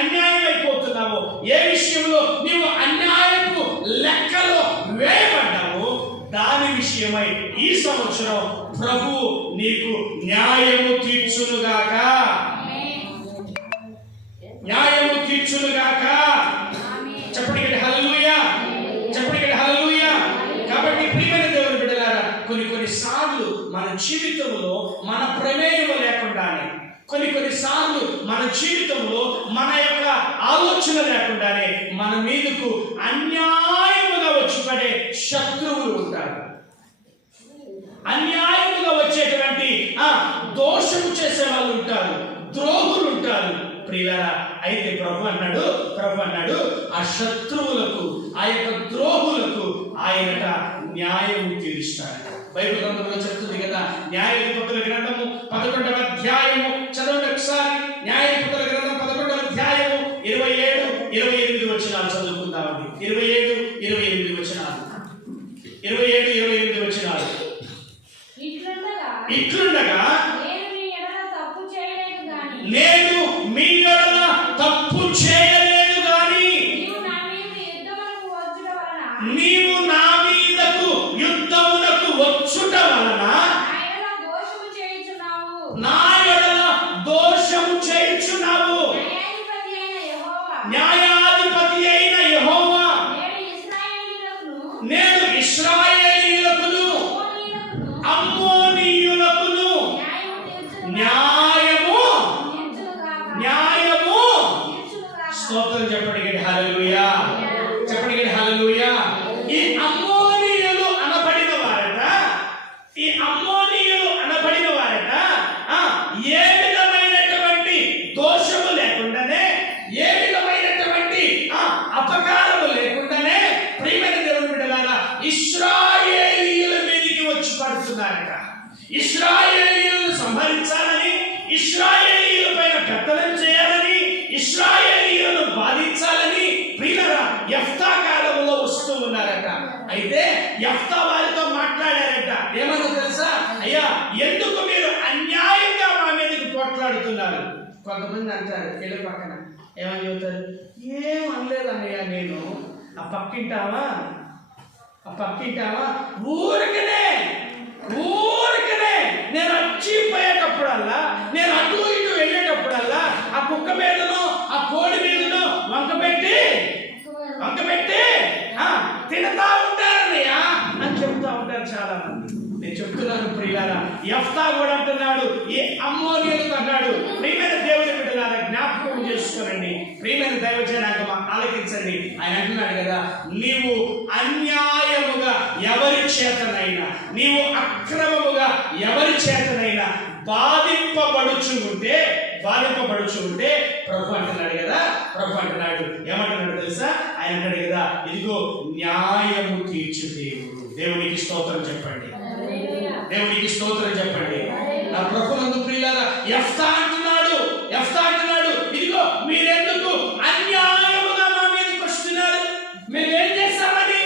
అన్యాయమైపోతున్నావో, ఏ విషయంలో నీవు అన్యాయపు లెక్కలో వేయబడ్డావో దాని విషయమై ఈ సంవత్సరం ప్రభు నీకు న్యాయము తీర్చునుగాక, న్యాయము తీర్చునుగాక. చెప్పండి హల్లెలూయా, చెప్పండి హల్లెలూయా. కాబట్టి ప్రియమైన దేవుని బిడ్డలారా, కొన్ని సార్లు మన జీవితంలో మన ప్రమేయం లేకుండానే, కొన్ని సార్లు మన జీవితంలో మన యొక్క ఆలోచన లేకుండానే మన మీదకు అన్యాయముగా వచ్చి పడే శత్రువులు ఉంటారు. అన్యాయముగా వచ్చేటువంటి దోషము చేసే వాళ్ళు ఉంటారు, ద్రోహులు ఉంటారు. ప్రియులారా, అయితే ప్రభు అన్నాడు ఆ శత్రువులకు, ఆ యొక్క ద్రోహులకు ఆయన న్యాయం తీరుస్తాడు. బైబిల్ గ్రంథంలో చెప్తుంది కదా, న్యాయాధిపతుల గ్రంథము 11వ అధ్యాయము చదవండి ఒకసారి. న్యాయాధిపతుల గ్రంథం 11వ అధ్యాయము 27-28 వచనాలు చదువుకుందామండి. 27-28 వచనాలు. 27-28 వచనాలు. ఇట్లుండగా నేను మీ ఎడల తప్పు చేయలేదు గాని నీవు నా మీదకు యుద్ధమునకు వచ్చుట వలన నా ఎడల దోషము చేయుచున్నావు. న్యాయాధిపతి అయిన యెహోవా నేను ఇశ్రాయేలీయులకును అమ్మోనీయులకును స్తోత్రం చెప్పండి హల్లెలూయా, చెప్పండి హల్లెలూయా. ఈ అమ్మోనీయులు అనబడిన వారట ఏ విధమైనటువంటి దోషము లేకుండానే, ఏ విధమైనటువంటి అపకారము లేకుండానే ప్రియమైన దేవుని బిడ్డలారా ఇశ్రాయేలీయుల మీదకి వచ్చి పడుతున్నారట. ఇశ్రాయేలీయులను సంహరించాలని, ఇశ్రాయేలీయుల పైన పెత్తనం చేయాలని, ఇశ్రాయేలీయులను బాధించాలని ప్రియులారా యెఫ్తా కాలంలో వస్తూ ఉన్నారట. అయితే యెఫ్తా వారితో మాట్లాడారట. ఏమన్నా తెలుసా? అయ్యా, ఎందుకు మీరు అన్యాయంగా మా మీదకి పోట్లాడుతున్నారు? కొంతమంది అంటారు ఇళ్ళ పక్కన, ఏమని చెబుతారు? ఏం అనలేదన్నయ్యా, నేను ఆ పక్కింటావా ఊరికనే నేను వచ్చిపోయేటప్పుడల్లా, నేను అటు ఇటు వెళ్ళేటప్పుడల్లా ఆ కుక్క మీదనో ఆ కోడి మీదనో వంక పెట్టి తినతా ఉంటారన్నయ్యా అని చెప్తా ఉంటారు చాలా మంది. నేను చెప్తున్నాను ప్రియులారా, యెఫ్తా కూడా అంటున్నాడు, ఈ అమ్మోనీయులకు అన్నాడు. ప్రియమైన దేవుని బిడ్డలారా జ్ఞాపకం చేసుకోనండి, ప్రియమైన దైవ జనాంగమా ఆలకించండి. ఆయన అంటున్నాడు కదా, నీవు అన్యాయముగా ఎవరి చేతనైనా, నీవు అక్రమముగా ఎవరి చేతనైనా బాధింపబడుచు ఉంటే ప్రభు అంటున్నాడు కదా, ఏమంటున్నాడు తెలుసా? ఆయన అంటాడు కదా, ఇదిగో న్యాయము తీర్చు దేవుడు. దేవునికి స్తోత్రం చెప్పండి, దేవునికి స్తోత్రం చెప్పండి. నా ప్రభునందు ప్రియులారా యెఫ్తా అంటున్నాడు, ఇదిగో మీరెందుకు అన్యాయముగా మా మీదకి వస్తున్నారు? మేము ఏం చేస్తామని?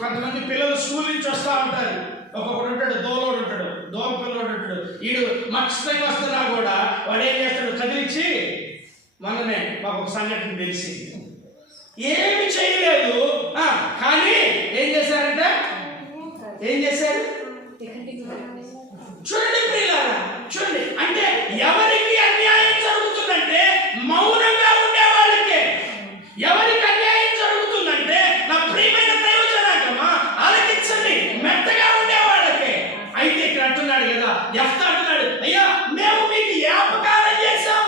కొంతమంది పిల్లలు స్కూల్ నుంచి వస్తా ఉంటారు. ఒక్కొక్కడు ఉంటాడు, దోలోడు ఉంటాడు, దోమ పిల్లోడు ఉంటాడు. వీడు మర్చిపోయి వస్తున్నా కూడా వాడు ఏం చేస్తాడు? కదిలించి, మొన్ననే మాకు ఒక సంఘటన తెలిసింది, ఏమి చేయలేదు కానీ ఏం చేశారు? చూడండి ప్రియులారా, చూడండి. అంటే ఎవరికి అన్యాయం జరుగుతుందంటే మౌనంగా ఉండే వాళ్ళకే. ఎవరికి అన్యాయం జరుగుతుందంటే నా ప్రియమైన దైవ జనాంగమా ఆలకించండి, మెత్తగా ఉండే వాళ్ళకే. అయితే ఇక్కడ అంటున్నాడు కదా, యెఫ్తా అంటున్నాడు, అయ్యా మేము మీకు ఏ అపకారం చేశాం?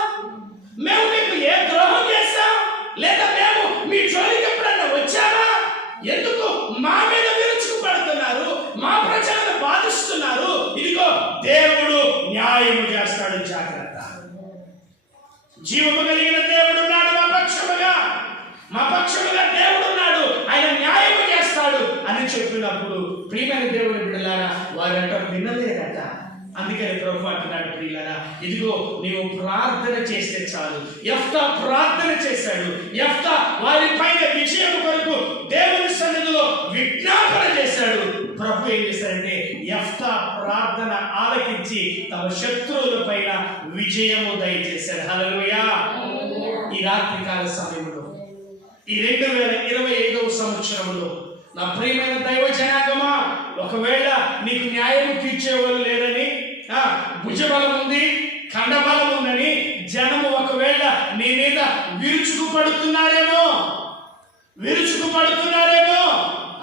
మేము మీకు ఏ ద్రోహం చేశాం? లేదా మేము మీ జోలికి ఎప్పుడన్నా వచ్చామా? ఎందుకు మా మీద విరుచుకు పడుతున్నారు? జీవము కలిగిన దేవుడున్నాడు మా పక్షముగా దేవుడున్నాడు, ఆయన న్యాయము చేస్తాడు అని చెప్పినప్పుడు ప్రియమైన దేవుని బిడ్డలారా వారంట వినలేదట. అందుకని ప్రభు అంటున్నాడు, ప్రియులారా ఇదిగో నీవు ప్రార్థన చేస్తే చాలు. యెఫ్తా ప్రార్థన చేశాడు. యెఫ్తా వారి పైన విజయం కొరకు దేవుని సన్నిధిలో విజ్ఞాపన చేశాడు. ప్రభు ఏం చేశాడంటే యెఫ్తా ప్రార్థన ఆలకించి తమ శత్రువుల పైన విజయము దయచేశాడు. హల్లెలూయా. ఈ రాత్రికాల సమయంలో ఈ 2025వ సంవత్సరంలో నా ప్రియమైన దైవ జనాంగమా, ఒకవేళ నీకు న్యాయము తీర్చేవాళ్ళు లేరని, భుజబలం ఉంది, ఖండబలం ఉందని జనము ఒకవేళ నీ మీద విరుచుకుపడుతున్నారేమో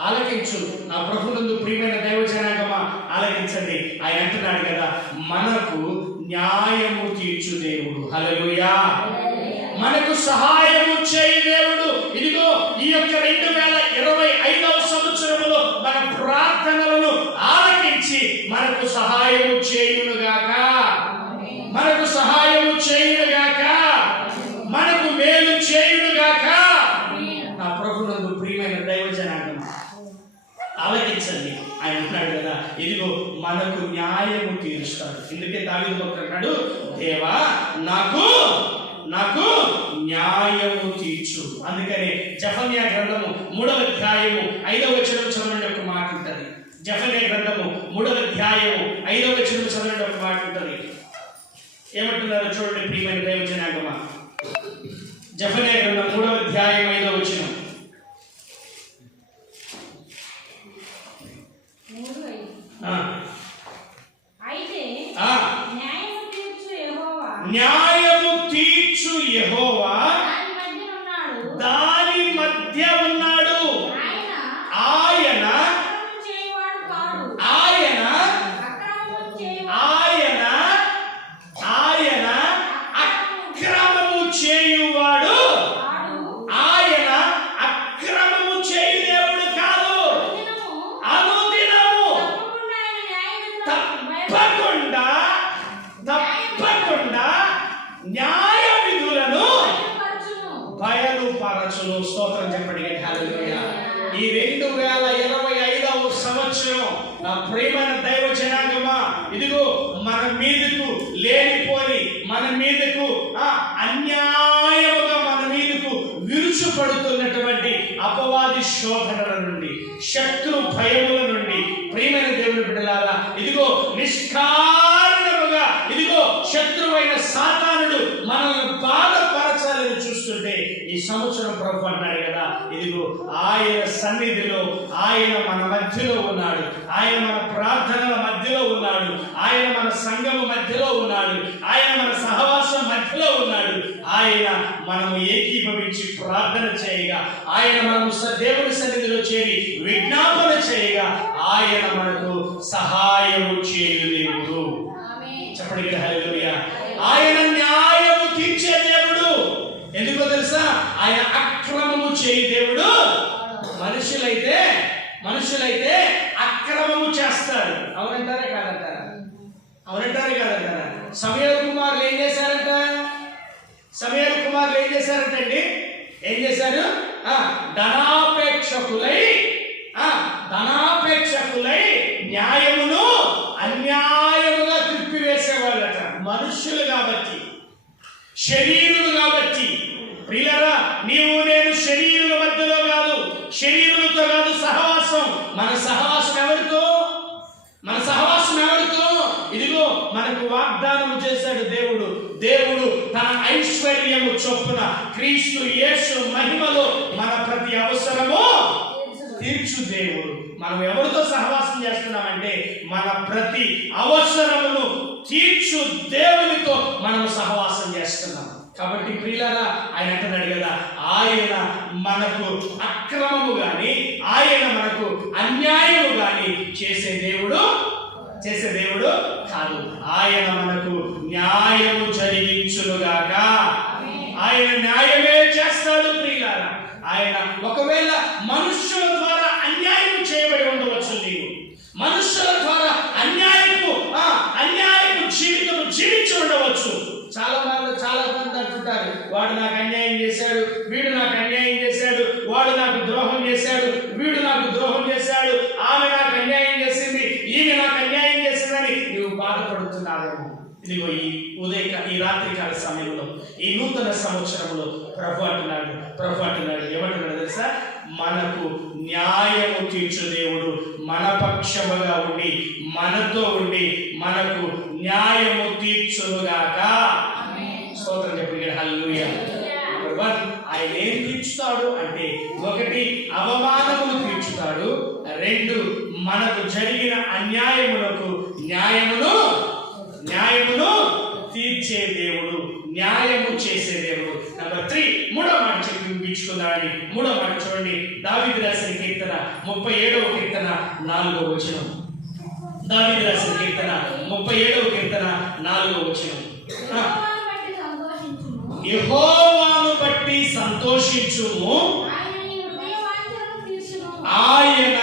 ఆలకించు. నా ప్రభునందు ప్రియమైన దైవ జనాంగమా ఆలకించండి. ఆయన అంటున్నాడు కదా, మనకు న్యాయము తీర్చు దేవుడు. హల్లెలూయా. మనకు సహాయము చేయు దేవుడు. ఇదిగో ఈ యొక్క 2025వ సంవత్సరంలో మన ప్రార్థనలను ఆలకించి మనకు సహాయము చేయునుగాక, మనకు మేలు చేయునుగాక. నా ప్రభునందు ప్రియమైన దైవ జనాంగం ఆలకించండి. ఆయన అంటున్నాడు కదా, ఇదిగో మనకు న్యాయము తీరుస్తాడు. ఎందుకంటే దావీదు అన్నాడు, దేవా నాకు న్యాయము తీర్చు. అందుకనే జెఫన్యా గ్రంథము 3వ అధ్యాయము 5వ వచనం చదవండి ఒక మాట ఉంటుంది. జెఫన్యా గ్రంథము 3వ అధ్యాయము 5వ వచనం చదవండి ఒక మాట ఉంటుంది. ఏమంటున్నారో చూడండి ప్రియమైన దైవ జనాంగమా. జెఫన్యా గ్రంథం 3వ అధ్యాయం 5వ వచనం. న్యాయము తీర్చు యెహోవా దాని మధ్య ఉన్నాడు. ఆయన అక్రమము చేయువాడు, ఆయన అక్రమము చేయు దేవుడు కాదు. అనుదినము తప్పకుండా న్యాయ విధులను బయలుపరచును. స్తోత్రం చెప్పండి. హల్లెలూయా. ఈ 2025వ సంవత్సరం నా ప్రియమైన దైవ జనాంగమా, ఇదిగో మన మీదకు లేనిపోని, మన మీదకు అన్యాయముగా మన మీదకు విరుచుపడుతున్నటువంటి అపవాది శోధనల నుండి, శత్రు భయముల నుండి ప్రియమైన దేవుని బిడ్డలారా, ఇదిగో నిష్కారణముగా ఇదిగో శత్రువైన సాతానుడు మనల్ని బాధపరచాలని చూస్తుంటే ఈ సంవత్సరం ప్రభు అన్నాడు కదా, ఇదిగో ఆయన సన్నిధిలో ఆయన మన మధ్యలో ఉన్నాడు, ఆయన మన ప్రార్థనల మధ్యలో ఉన్నాడు, ఆయన మన సంఘము మధ్యలో ఉన్నాడు, ఆయన మన సహవాసం మధ్యలో ఉన్నాడు. ఆయన మనము ఏకీభవించి ప్రార్థన చేయగా, ఆయన మనము దేవుని సన్నిధిలో చేరి విజ్ఞాపన చేయగా ఆయన మనకు సహాయము చేయు దేవుడు. చెప్పండి హల్లెలూయా. ఆయన న్యాయము తీర్చే దేవుడు. ఎందుకో తెలుసా? ఆయన అక్రమము చేయు దేవుడు. మనుషులైతే అక్రమము చేస్తారు. అవునంటారా కాదంటారా? సమూయేలు కుమారులు ఏం చేశారంటండి? ఏం చేశారు? ధనాపేక్షకులై న్యాయమును అన్యాయముగా త్రిప్పివేసేవాళ్ళట. మనుష్యులు కాబట్టి, శరీరులు కాబట్టి. ప్రియులారా, నీవు నేను శరీరుల మధ్యలో కాదు, శరీరులతో కాదు సహవాసం. మన సహవాసం ఎవరితో? ఇదిగో మనకు వాగ్దానం చేశాడు దేవుడు తన ఐశ్వర్యము చొప్పున క్రీస్తు యేసు మహిమలో మన ప్రతి అవసరము తీర్చు దేవుడు. మనం ఎవరితో సహవాసం చేస్తున్నామంటే మన ప్రతి అవసరమును తీర్చు దేవునితో మనం సహవాసం చేస్తున్నాం. కాబట్టి ప్రియులారా, ఆయన అంటున్నాడు కదా, ఆయన మనకు అక్రమము గాని, ఆయన మనకు అన్యాయము గాని చేసే దేవుడు కాదు. ఆయన మనకు న్యాయము జరిగించునుగాక. ఆయన న్యాయమే చేస్తాడు. ప్రియులారా, ఆయన ఒకవేళ మనుష్యుల ద్వారా అన్యాయం చేయబడి ఉండవచ్చు. నీవు మనుష్యుల ద్వారా అన్యాయపు జీవితం జీవించి ఉండవచ్చు. చాలా మంది అంటుంటారు, వాడు నాకు అన్యాయం చేశాడు, వీడు నాకు అన్యాయం చేశాడు, వాడు నాకు ద్రోహం చేశాడు, వీడు నాకు ద్రోహం చేశాడు, ఆమె నాకు అన్యాయం చేసింది, ఈమె నాకు అన్యాయం చేసిందని నువ్వు బాధపడుతున్నావేమో. ఇదిగో ఈ రాత్రికాల సమయంలో, ఈ నూతన సంవత్సరంలో ప్రభు అంటున్నాడు ఏమంటున్నాడు తెలుసా? మనకు న్యాయము తీర్చు దేవుడు మన పక్షముగా ఉండి, మనతో ఉండి మనకు న్యాయము తీర్చుగాక. స్తోత్రం చెప్పండి, హల్లెలూయా. ఆయన ఏం తీర్చుతాడు అంటే, ఒకటి అవమానములు తీర్చుతాడు, రెండు మనకు జరిగిన అన్యాయములకు న్యాయమును తీర్చే దేవుడు, న్యాయము చేసే దేవుడు. నెంబర్ 3, మూడో మాట చెప్పి ముగించుకుందామని. మూడో మాట చూడండి, దావీదు రాసిన కీర్తన 37వ కీర్తన 4వ వచనం. దావీదు రాసిన కీర్తన 37వ కీర్తన 4వ వచనం. యెహోవాను బట్టి సంతోషించుము, ఆయన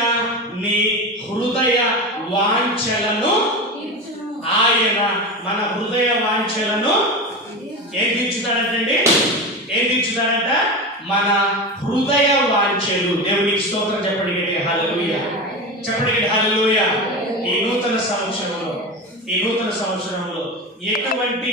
నీ హృదయ వాంఛలను, ఆయన మన హృదయ వాంఛలను ఏం తీర్చుతాడంటండి? ఏం తీర్చుతాడంట? మన హృదయ వాంఛలు. దేవునికి స్తోత్రం చెప్పండి, హల్లెలూయా. చెప్పండి, హల్లెలూయా. ఈ నూతన సంవత్సరంలో ఎటువంటి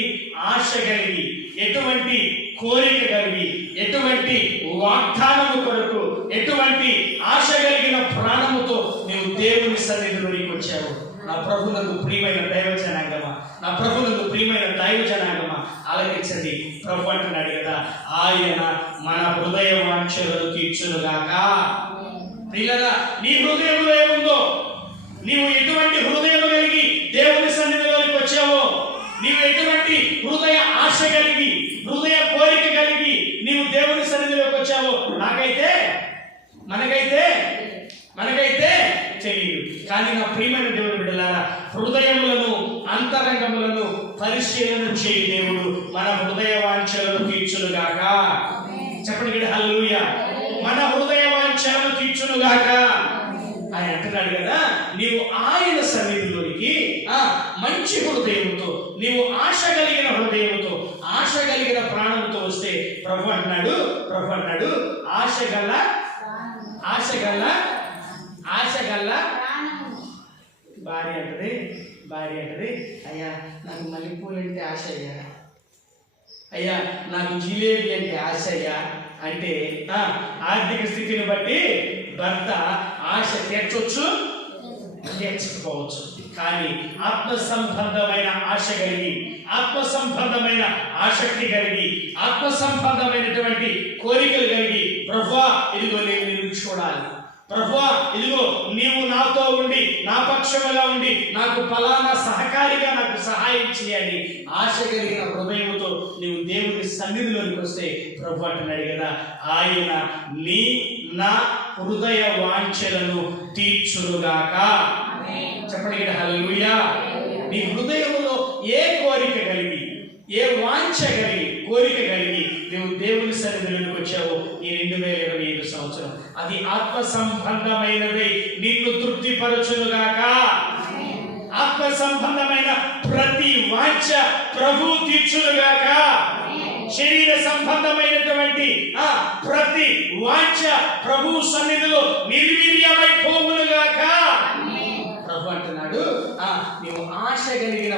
ఆశ కలిగి, ఎటువంటి కోరిక కలిగి, ఎటువంటి వాగ్దానము కొరకు, ఎటువంటి ఆశ కలిగిన ప్రాణముతో నీవు దేవుని సన్నిధిలోనికి వచ్చావు. నా ప్రభునందు ప్రియమైన దైవజనాంగమా, ఆలకించండి. ప్రభు అంటున్నాడు కదా, ఆయన మన హృదయ వాంఛలను తీర్చునుగాక. ప్రియులారా, నీ హృదయంలో ఏముందో, నీవు ఎటువంటి హృదయం కలిగి దేవుని సన్నిధిలోకి వచ్చావో, నీవు ఎటువంటి హృదయ ఆశ కలిగి, హృదయ కోరిక కలిగి నీవు దేవుని సన్నిధిలోకి వచ్చావో మనకైతే తెలియదు. కానీ నా ప్రియమైన దేవుని బిడ్డలారా, హృదయములను, అంతరంగములను పరిశీలన చేయి దేవుడు మన హృదయ వాంఛలను తీర్చునుగాక. చెప్పండి, హల్లెలూయా. మన హృదయ వాంఛలను తీర్చునుగాక. ఆయన అంటున్నాడు కదా, నీవు ఆయన సన్నిధిలోనికి మంచి హృదయంతో, నీవు ఆశ కలిగిన హృదయంతో, ఆశ కలిగిన ప్రాణంతో వస్తే ప్రభు అంటున్నాడు ఆశగల్ల భార్య అంటది, అయ్యా నాకు మల్లెపూలు అంటే ఆశ అయ్యా, నాకు జిలేబీ అంటే ఆశ అయ్యా అంటే, ఆర్థిక స్థితిని బట్టి భర్త ఆశ తీర్చకపోవచ్చు. కానీ ఆత్మ సంబంధమైన ఆశ కలిగి, ఆత్మ సంబంధమైన ఆసక్తి కలిగి, ఆత్మ సంబంధమైనటువంటి కోరికలు కలిగి, ప్రభువా ఇదిగో నేను నిన్ను చూడాలి, ప్రభువా ఇదిగో నీవు నాతో ఉండి, నా పక్షముగా ఉండి, నాకు ఫలానా సహకారిగా నాకు సహాయం చేయాలి ఆశ కలిగిన హృదయంతో నీవు దేవుని సన్నిధిలోనికి వస్తే ప్రభు అంటున్నాడు కదా, ఆయన నా హృదయ వాంఛలను తీర్చునుగాక. చెప్పండి, హల్లెలూయా. నీ హృదయంలో ఏ కోరిక కలిగి, ఏ వాంఛ కలిగి, కోరిక కలిగి నువ్వు దేవుని సన్నిధిలోకి వచ్చావో ఈ 2025 సంవత్సరం, అది ఆత్మ సంబంధమైనది నిన్ను తృప్తిపరచునుగాక. ఆత్మ సంబంధమైన ప్రతి వాంఛ ప్రభు తీర్చునుగాక. శరీర సంబంధమైనటువంటి ప్రతి వాంఛ ప్రభు సన్నిధిలో నిర్వీర్యమైపోవునుగాక. ప్రభు అంటున్నాడు, నీవు ఆశ కలిగిన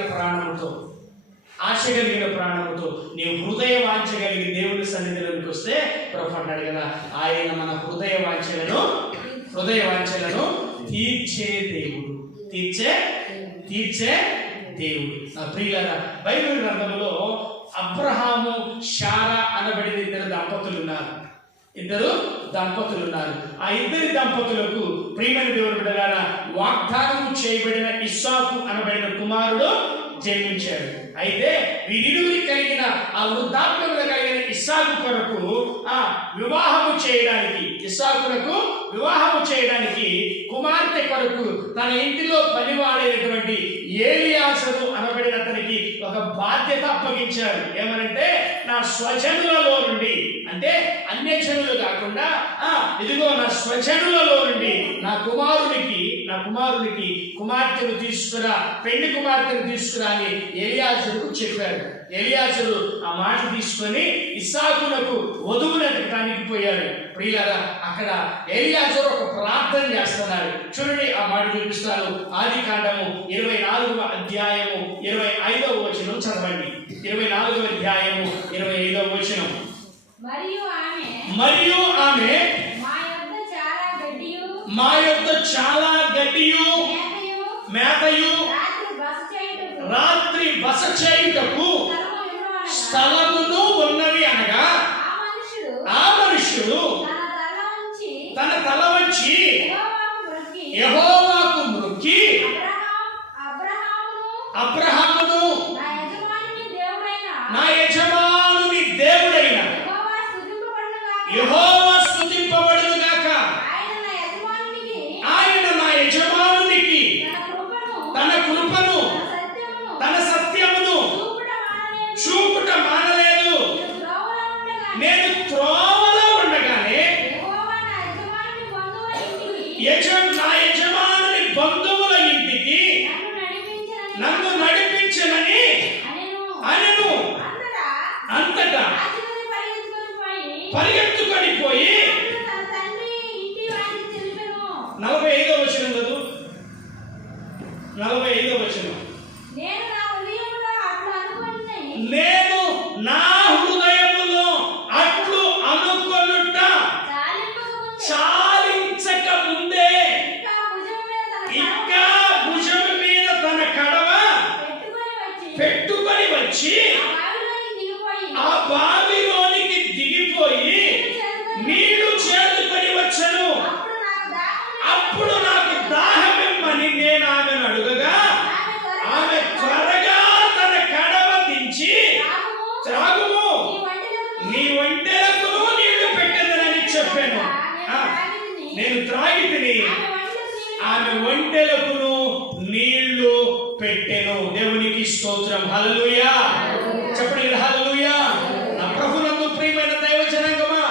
ప్రాణముతో నీవు హృదయ వాంఛ కలిగి దేవుని సన్నిధిలోకి వస్తే ప్రభు అంటాడు కదా, ఆయన మన హృదయ వాంఛలను తీర్చే దేవుడు. నా ప్రియులారా, బైబిల్ గ్రంథంలో అబ్రహాము, శారా అనబడిన ఇద్దరు దంపతులు ఉన్నారు. ఆ ఇద్దరి దంపతులకు ప్రియమైన దేవుని బిడ్డలారా, వాగ్దానము చేయబడిన ఇస్సాకు అనబడిన కుమారుడు జన్మించాడు. అయితే వీరిరువురికి కలిగిన ఆ వృద్ధాప్యంలో కలిగిన ఇస్సాకు కొరకు వివాహము చేయడానికి కుమార్తె కొరకు తన ఇంటిలో పనివాడైనటువంటి ఏలియాజరు అనబడిన అతనికి ఒక బాధ్యత అప్పగించాడు. ఏమనంటే, నా స్వజనులలో నుండి, అంటే అన్యజనులు కాకుండా ఇదిగో నా స్వజనులలో నుండి నా కుమారునికి కుమార్తెను తీసుకురా, పెళ్లి కుమార్తెను తీసుకురా అని ఏలియాజరుకు చెప్పాడు. ఎలియాజరు ఆ మాట తీసుకొని ఇస్సాకునకు వధువునెతకడానికి పోయాడు. ప్రియులారా, అక్కడ ఎలియాజరు ఒక ప్రార్థన చేస్తున్నాడు. చూడండి, ఆ మాట చూపిస్తాను. ఆదికాండము 24వ అధ్యాయము 25వ వచనం చదవండి. 24వ అధ్యాయము 25వ వచనం. మరియు ఆమె మా యొద్ద చాలా గడ్డియు మేతయు రాత్రి బస చేయుటకు స్థలమును ఉన్నవి అనగా, ఆ మనుష్యుడు తన తల వంచి యెహోవాకు మొక్కి అబ్రహామును నా యజమానుని దేవుడైన యెహోవా స్తుతింపబడును గాక, ఆయన నా యజమానునికి తన కృపను తన సత్యమును చూపుట మానలేదు. నేను త్రోవలో ఉండగానే నా యజమానుని బంధువుల ఇంటికి నన్ను నడిపించనని అనెను. అంతటా పరిగెత్తుకొని పోయి 45వ వచనం చదువు. 45వ వచనం. నేను నా హృదయములో అట్లు అనుకొనుట చాలించక ముందే ఇంకా భుజం మీద తన కడవ పెట్టుకొని వచ్చి ఆ బావిలోనికి దిగిపోయి నీళ్లు చేదుకొని వచ్చను. అప్పుడు నాకు దాహమిమ్మని నేను ఆమెను అడుగగా, ఆమె త్వరగా తన కడవ దించి త్రాగుము, నీ ఒంటెలకు నీళ్లు పెట్టెదనని చెప్పాను. నేను త్రాగి తిని ఆమె ఒంటెలకును నీళ్లు పెట్టెను. దేవునికి స్తోత్రం. హల్లెలూయా. చెప్పండి హల్లెలూయా. నా ప్రభువునందు ప్రియమైన దైవ జనాంగమా,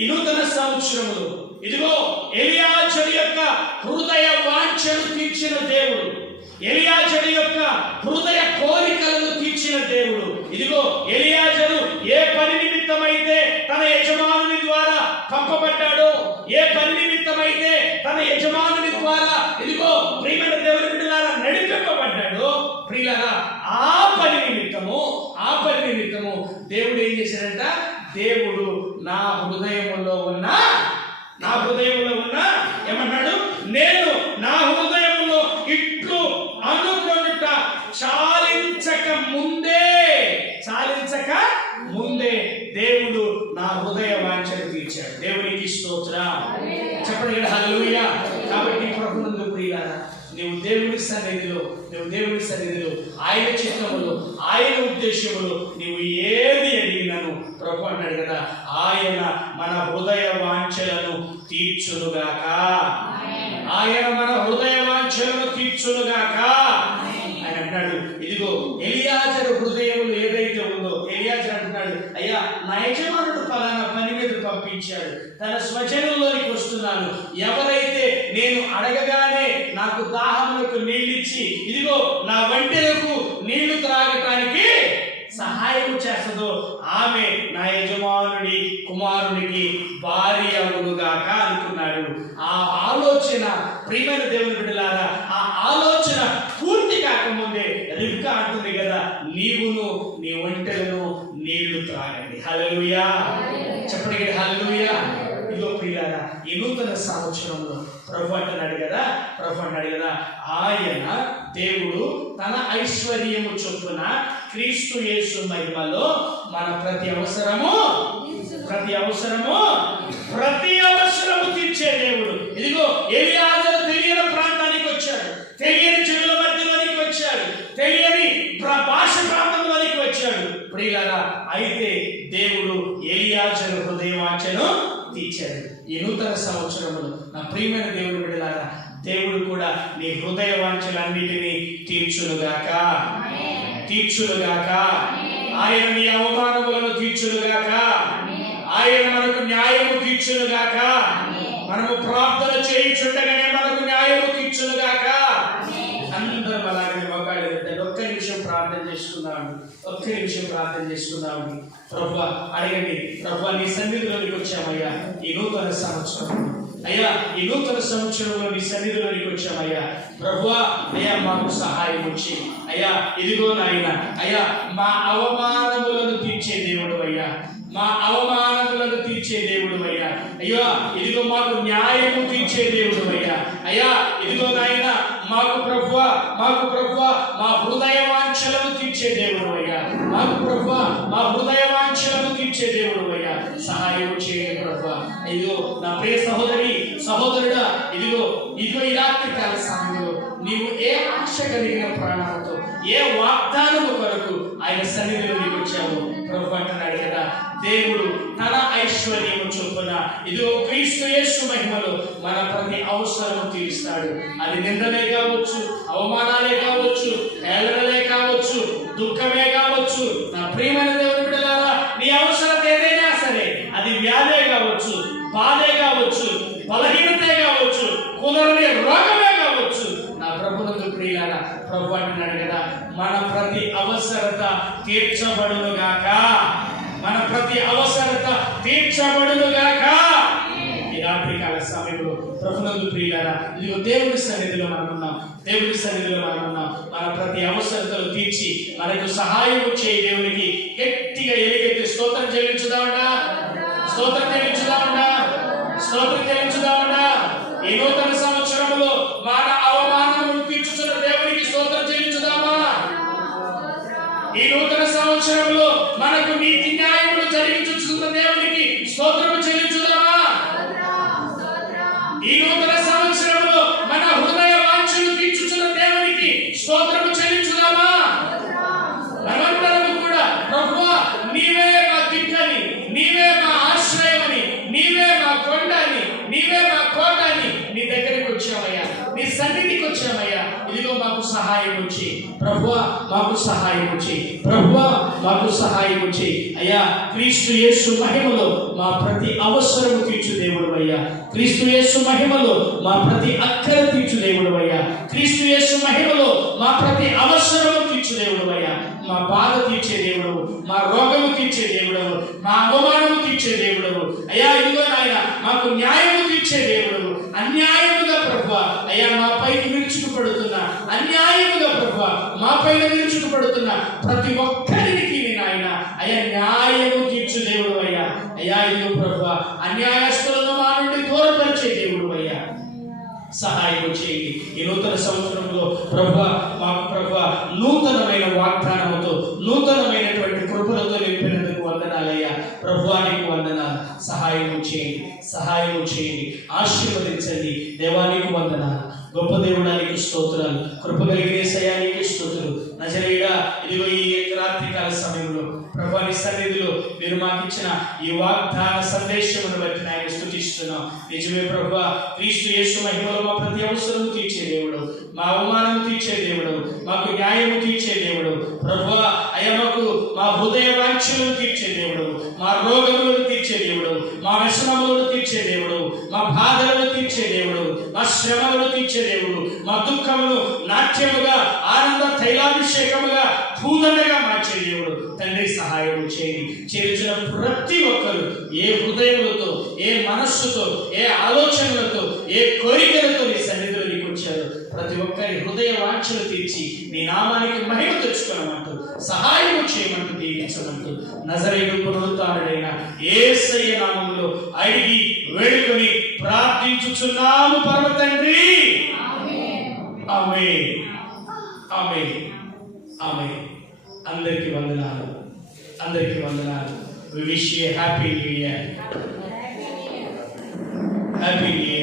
ఈ నూతన సంవత్సరములో ఇదిగో ఎలియాజరు యొక్క హృదయ వాంఛను తీర్చిన దేవుడు, ఎలియాజరు యొక్క హృదయ కోరికలను తీర్చిన దేవుడు. ఇదిగో ఎలియాజరు ఏ పని నిమిత్తమైతే తన యజమానుని ద్వారా పంపబడ్డాడో, ఏ పని నిమిత్తమైతే తన యజమానుని ద్వారా ఇదిగో ప్రియమైన దేవుని బిడ్డలారా నడిపింపబడ్డాడో, ప్రియులారా ఆ పని నిమిత్తము దేవుడు ఏం చేశాడంట? దేవుడు నా హృదయములో ఉన్న ఏమన్నాడు? నేను నా హృదయంలో ఇట్లు అనుకొనుట చాలించక ముందే దేవుడు నా హృదయ వాంఛను తీర్చాడు. దేవునికి స్తోత్రం. చెప్పండి హల్లెలూయా. కాబట్టి ప్రభువునందు ప్రియులారా, నీవు దేవుని సన్నిధిలో ఆయన చిత్తములో ఆయన ఉద్దేశములో నీవు ఏది అడిగినను ప్రభు అన్నాడు కదా, ఆయన మన హృదయ వాంఛలను తీర్చునుగాక. ఆయన మన హృదయ వాంఛలను తీర్చునుగాక ఆయన అంటాడు. ఇదిగో ఎలియాజరు హృదయంలో ఏదైతే ఉందో, ఎలియాజరు అంటున్నాడు, అయ్యా నా యజమానుడు ఫలానా పని మీద పంపించాడు, తన స్వజనంలోనికి వస్తున్నాను, ఎవరైతే నేను అడగగానే నాకు దాహములకు నీళ్ళిచ్చి ఇదిగో నా ఒంటెలకు నీళ్లు త్రాగటానికి సహాయం చేస్తుందో ఆమె నా యజమానుడి కుమారునికి భార్య అగునుగాక అనుకున్నాడు. ఆ ఆలోచన ప్రియమైన దేవుని బిడ్డలారా, ఆ ఆలోచన పూర్తి కాకముందే రిబ్కా అంటుంది కదా, నీవును నీ ఒంటెలను నీళ్లు త్రాగండి. హల్లెలూయా. చెప్పండి హల్లెలూయా. ఇదిగో ప్రియులారా, ఈ నూతన సంవత్సరంలో ప్రభు అంటున్నాడు కదా, ఆయన దేవుడు తన ఐశ్వర్యము చొప్పున క్రీస్తు యేసు మహిమలో మన ప్రతి అవసరము తీర్చే దేవుడు. ఇదిగో ఎలియాజరు తెలియని ప్రాంతానికి వచ్చాడు, తెలియని చెడుల మధ్యలోనికి వచ్చాడు, తెలియని భాష ప్రాంతంలోనికి వచ్చాడు. ప్రియులారా, అయితే దేవుడు ఎలియాజరు హృదయవాంఛను తీర్చాడు. ఈ నూతన సంవత్సరములో నా ప్రియమైన దేవుని బిడ్డలారా, దేవుడు కూడా నీ హృదయ వాంఛలన్నిటినీ తీర్చునుగాక. ఆయన నీ అవమానములను తీర్చునుగాక. ఆయన మనకు న్యాయము తీర్చునుగాక. మనము ప్రార్థన చేయుచుండగానే మనకు న్యాయము తీర్చునుగాక. అందరం అలాగే మొక్కాలి. ఒక్క నిమిషం ప్రార్థన చేసుకుందాం. నిమిషం ప్రార్థన చేసుకుందామని ప్రభువా అడగండి. ప్రభువా నీ సన్నిధిలోనికి వచ్చామయ్యా ఈ నూతన సంవత్సరం. అయ్యా ఈ నూతన సంవత్సరంలో నీ సన్నిధిలోనికి వచ్చామయ్యా. ప్రభువా అయ్యా మాకు సహాయం వచ్చి అయ్యా ఇదిగో నాయన అయ్యా మా అవమానములను తీర్చే దేవుడు అయ్యా, మా అవమానములను తీర్చే దేవుడు అయ్యా. అయ్యా ఇదిగో మాకు న్యాయము తీర్చే దేవుడు అయ్యా. అయ్యా ఇదిగో నాయన మాకు ప్రభువా మా హృదయ వాంఛలను తీర్చే దేవుడు అయ్యా. మాకు ప్రభువా మా హృదయ వాంఛలను తీర్చే దేవుడు అయ్యా. సహాయం చేయండి ప్రభువా. ఇదిగో నా ప్రియ సహోదరుడా ఇదిగో ఈ రాత్రి కాల సమయంలో నీవు ఏ ఆశ కలిగిన ప్రాణాలతో ఏ వాగ్దానము కొరకు ఆయన సన్నిధిలోకి వచ్చావు ప్రభు అంటున్నాడు కదా, దేవుడు తన ఐశ్వర్యము చొప్పున ఇదిగో క్రీస్తు యేసు మహిమలో మన ప్రతి అవసరము తీరుస్తాడు. అది నిందలే కావచ్చు, అవమానాలే కావచ్చు, హేళనలే కావచ్చు, దుఃఖమే కావచ్చు. నా ప్రియమైన దేవుని బిడ్డలారా, నీ అవసరం ఏదైనా సరే, అది వ్యాధే కావచ్చు, బాధే కావచ్చు, బలహీనతే కావచ్చు, కుదరని రోగమే కావచ్చు. నా ప్రభువుకు ప్రియులారా, ప్రభు అంటున్నాడు కదా, మన ప్రతి అవసరత తీర్చబడునుగాక, మన ప్రతి అవసరత తీర్చబడునుగాక. ఈ రాత్రికాల సమయంలో ప్రభునందు ప్రియులారా, ఇదిగో దేవుడి సన్నిధిలో మనం ఉన్నాం. మన ప్రతి అవసరతలు తీర్చి మనకు సహాయం వచ్చే దేవునికి గట్టిగా ఎలుగెత్తి స్తోత్రం చెల్లించుదామా. ఈ నూతన సంవత్సరంలో మన అవమానములు తీర్చుతున్న దేవునికి స్తోత్రం చెల్లించుదామా. ఈ నూతన సంవత్సరంలో మనకు నీతి న్యాయములు జరిగించుతున్న దేవునికి స్తోత్రము చెల్లించుదామా. ఈ నూతన సంవత్సరంలో మన హృదయ వాంఛలు తీర్చుతున్న దేవునికి స్తోత్రము చెల్లించుదామా. మనమందరము కూడా ప్రభువా నీవే మా దిక్కని, నీవే మా ఆశ్రయమని, నీవే మా కొండని, నీవే మా కోటని నీ దగ్గరికి వచ్చామయ్యా, నీ సన్నిధికి వచ్చామయ్యా. ఇదిగో మాకు సహాయం వచ్చి ప్రభువా, మాకు సహాయం వచ్చి అయ్యా క్రీస్తు యేసు మహిమలో మా ప్రతి అవసరము తీర్చు దేవుడు అయ్యా. క్రీస్తు యేసు మహిమలో మా ప్రతి అక్కర తీర్చు దేవుడు అయ్యా. క్రీస్తు యేసు మహిమలో మా ప్రతి అవసరము తీర్చు దేవుడు అయ్యా. మా బాధ తీర్చే దేవుడు, మా రోగము తీర్చే దేవుడు, మా అవమానము తీర్చే దేవుడు అయ్యా. ఇదిగో నాయన మాకు న్యాయము తీర్చే దేవుడు. అన్యాయముగా ప్రభువా అయ్యా మా పైకి విరుచుకుపడుతున్న, అన్యాయముగా ప్రభువా మా పైన విరుచుకుపడుతున్న ప్రతి ఒక్కరికి నాయన అయ్యా న్యాయము తీర్చు దేవుడు అయ్యా. అయ్యా ఇదిగో ప్రభువా అన్యాయస్తులను మా నుండి దూరపరిచే దేవుడు అయ్యా. సహాయం చేయండి. ఈ నూతన సంవత్సరంలో ప్రభువా మాకు ప్రభువా నూతనమైన వాగ్దానముతో, నూతనమైనటువంటి కృపలతో నింపినందుకు వందనాలయ్యా. ప్రభువానికి వందనాలు. సహాయం చేయండి, ఆశీర్వదించండి. దేవానికి వందనాలు. గొప్ప దేవుడానికి స్తోత్రాలు. కృప కలిగిన యేసయ్యానికి స్తోత్రాలు. నజరేయుడా ఇదిగో ఈ రాత్రికాల సమయంలో ప్రభువాని సన్నిధిలో మీరు మాకు ఇచ్చిన ఈ వాగ్దాన సందేశమును బట్టి ఆయన స్తుతిస్తున్నాం. నిజమే ప్రభువా, క్రీస్తు యేసు మహిమలో మా ప్రతి అవసరము తీర్చే దేవుడు, మా అవమానం తీర్చే దేవుడు, మాకు న్యాయము తీర్చే దేవుడు ప్రభువా. అయ్యా మాకు మా హృదయ వాంఛలను తీర్చే దేవుడు, మా రోగములను తీర్చే దేవుడు, మా వ్యసనములను తీర్చే దేవుడు, మా బాధలను తీర్చే దేవుడు, మా శ్రమలను తీర్చే దేవుడు, మా దుఃఖమును నాట్యముగా, ఆనంద తైలాభిషేకముగా, పూదనగా మార్చే దేవుడు. తండ్రి సహాయం చేయండి. చేర్చిన ప్రతి ఒక్కరు ఏ హృదయములతో, ఏ మనస్సుతో, ఏ ఆలోచనలతో, ఏ కోరికలతో నీ సన్నిధిలో నీకు వచ్చారు, ప్రతి ఒక్కరి హృదయ వాంఛలు తీర్చి నీ నామానికి మహిమ తెచ్చుకోనమంటూ, సహాయం చేయమంటూ, దీవించమంటూ నజరేయుడు పునరుత్థానుడైన యేసయ్య నామములో అడిగి వేడుకొని ప్రార్థించుచున్నాము పరమ తండ్రి. ఆమేన్, ఆమేన్, ఆమేన్. అందరికీ వందనాలు. We wish you a happy new year. Happy new year.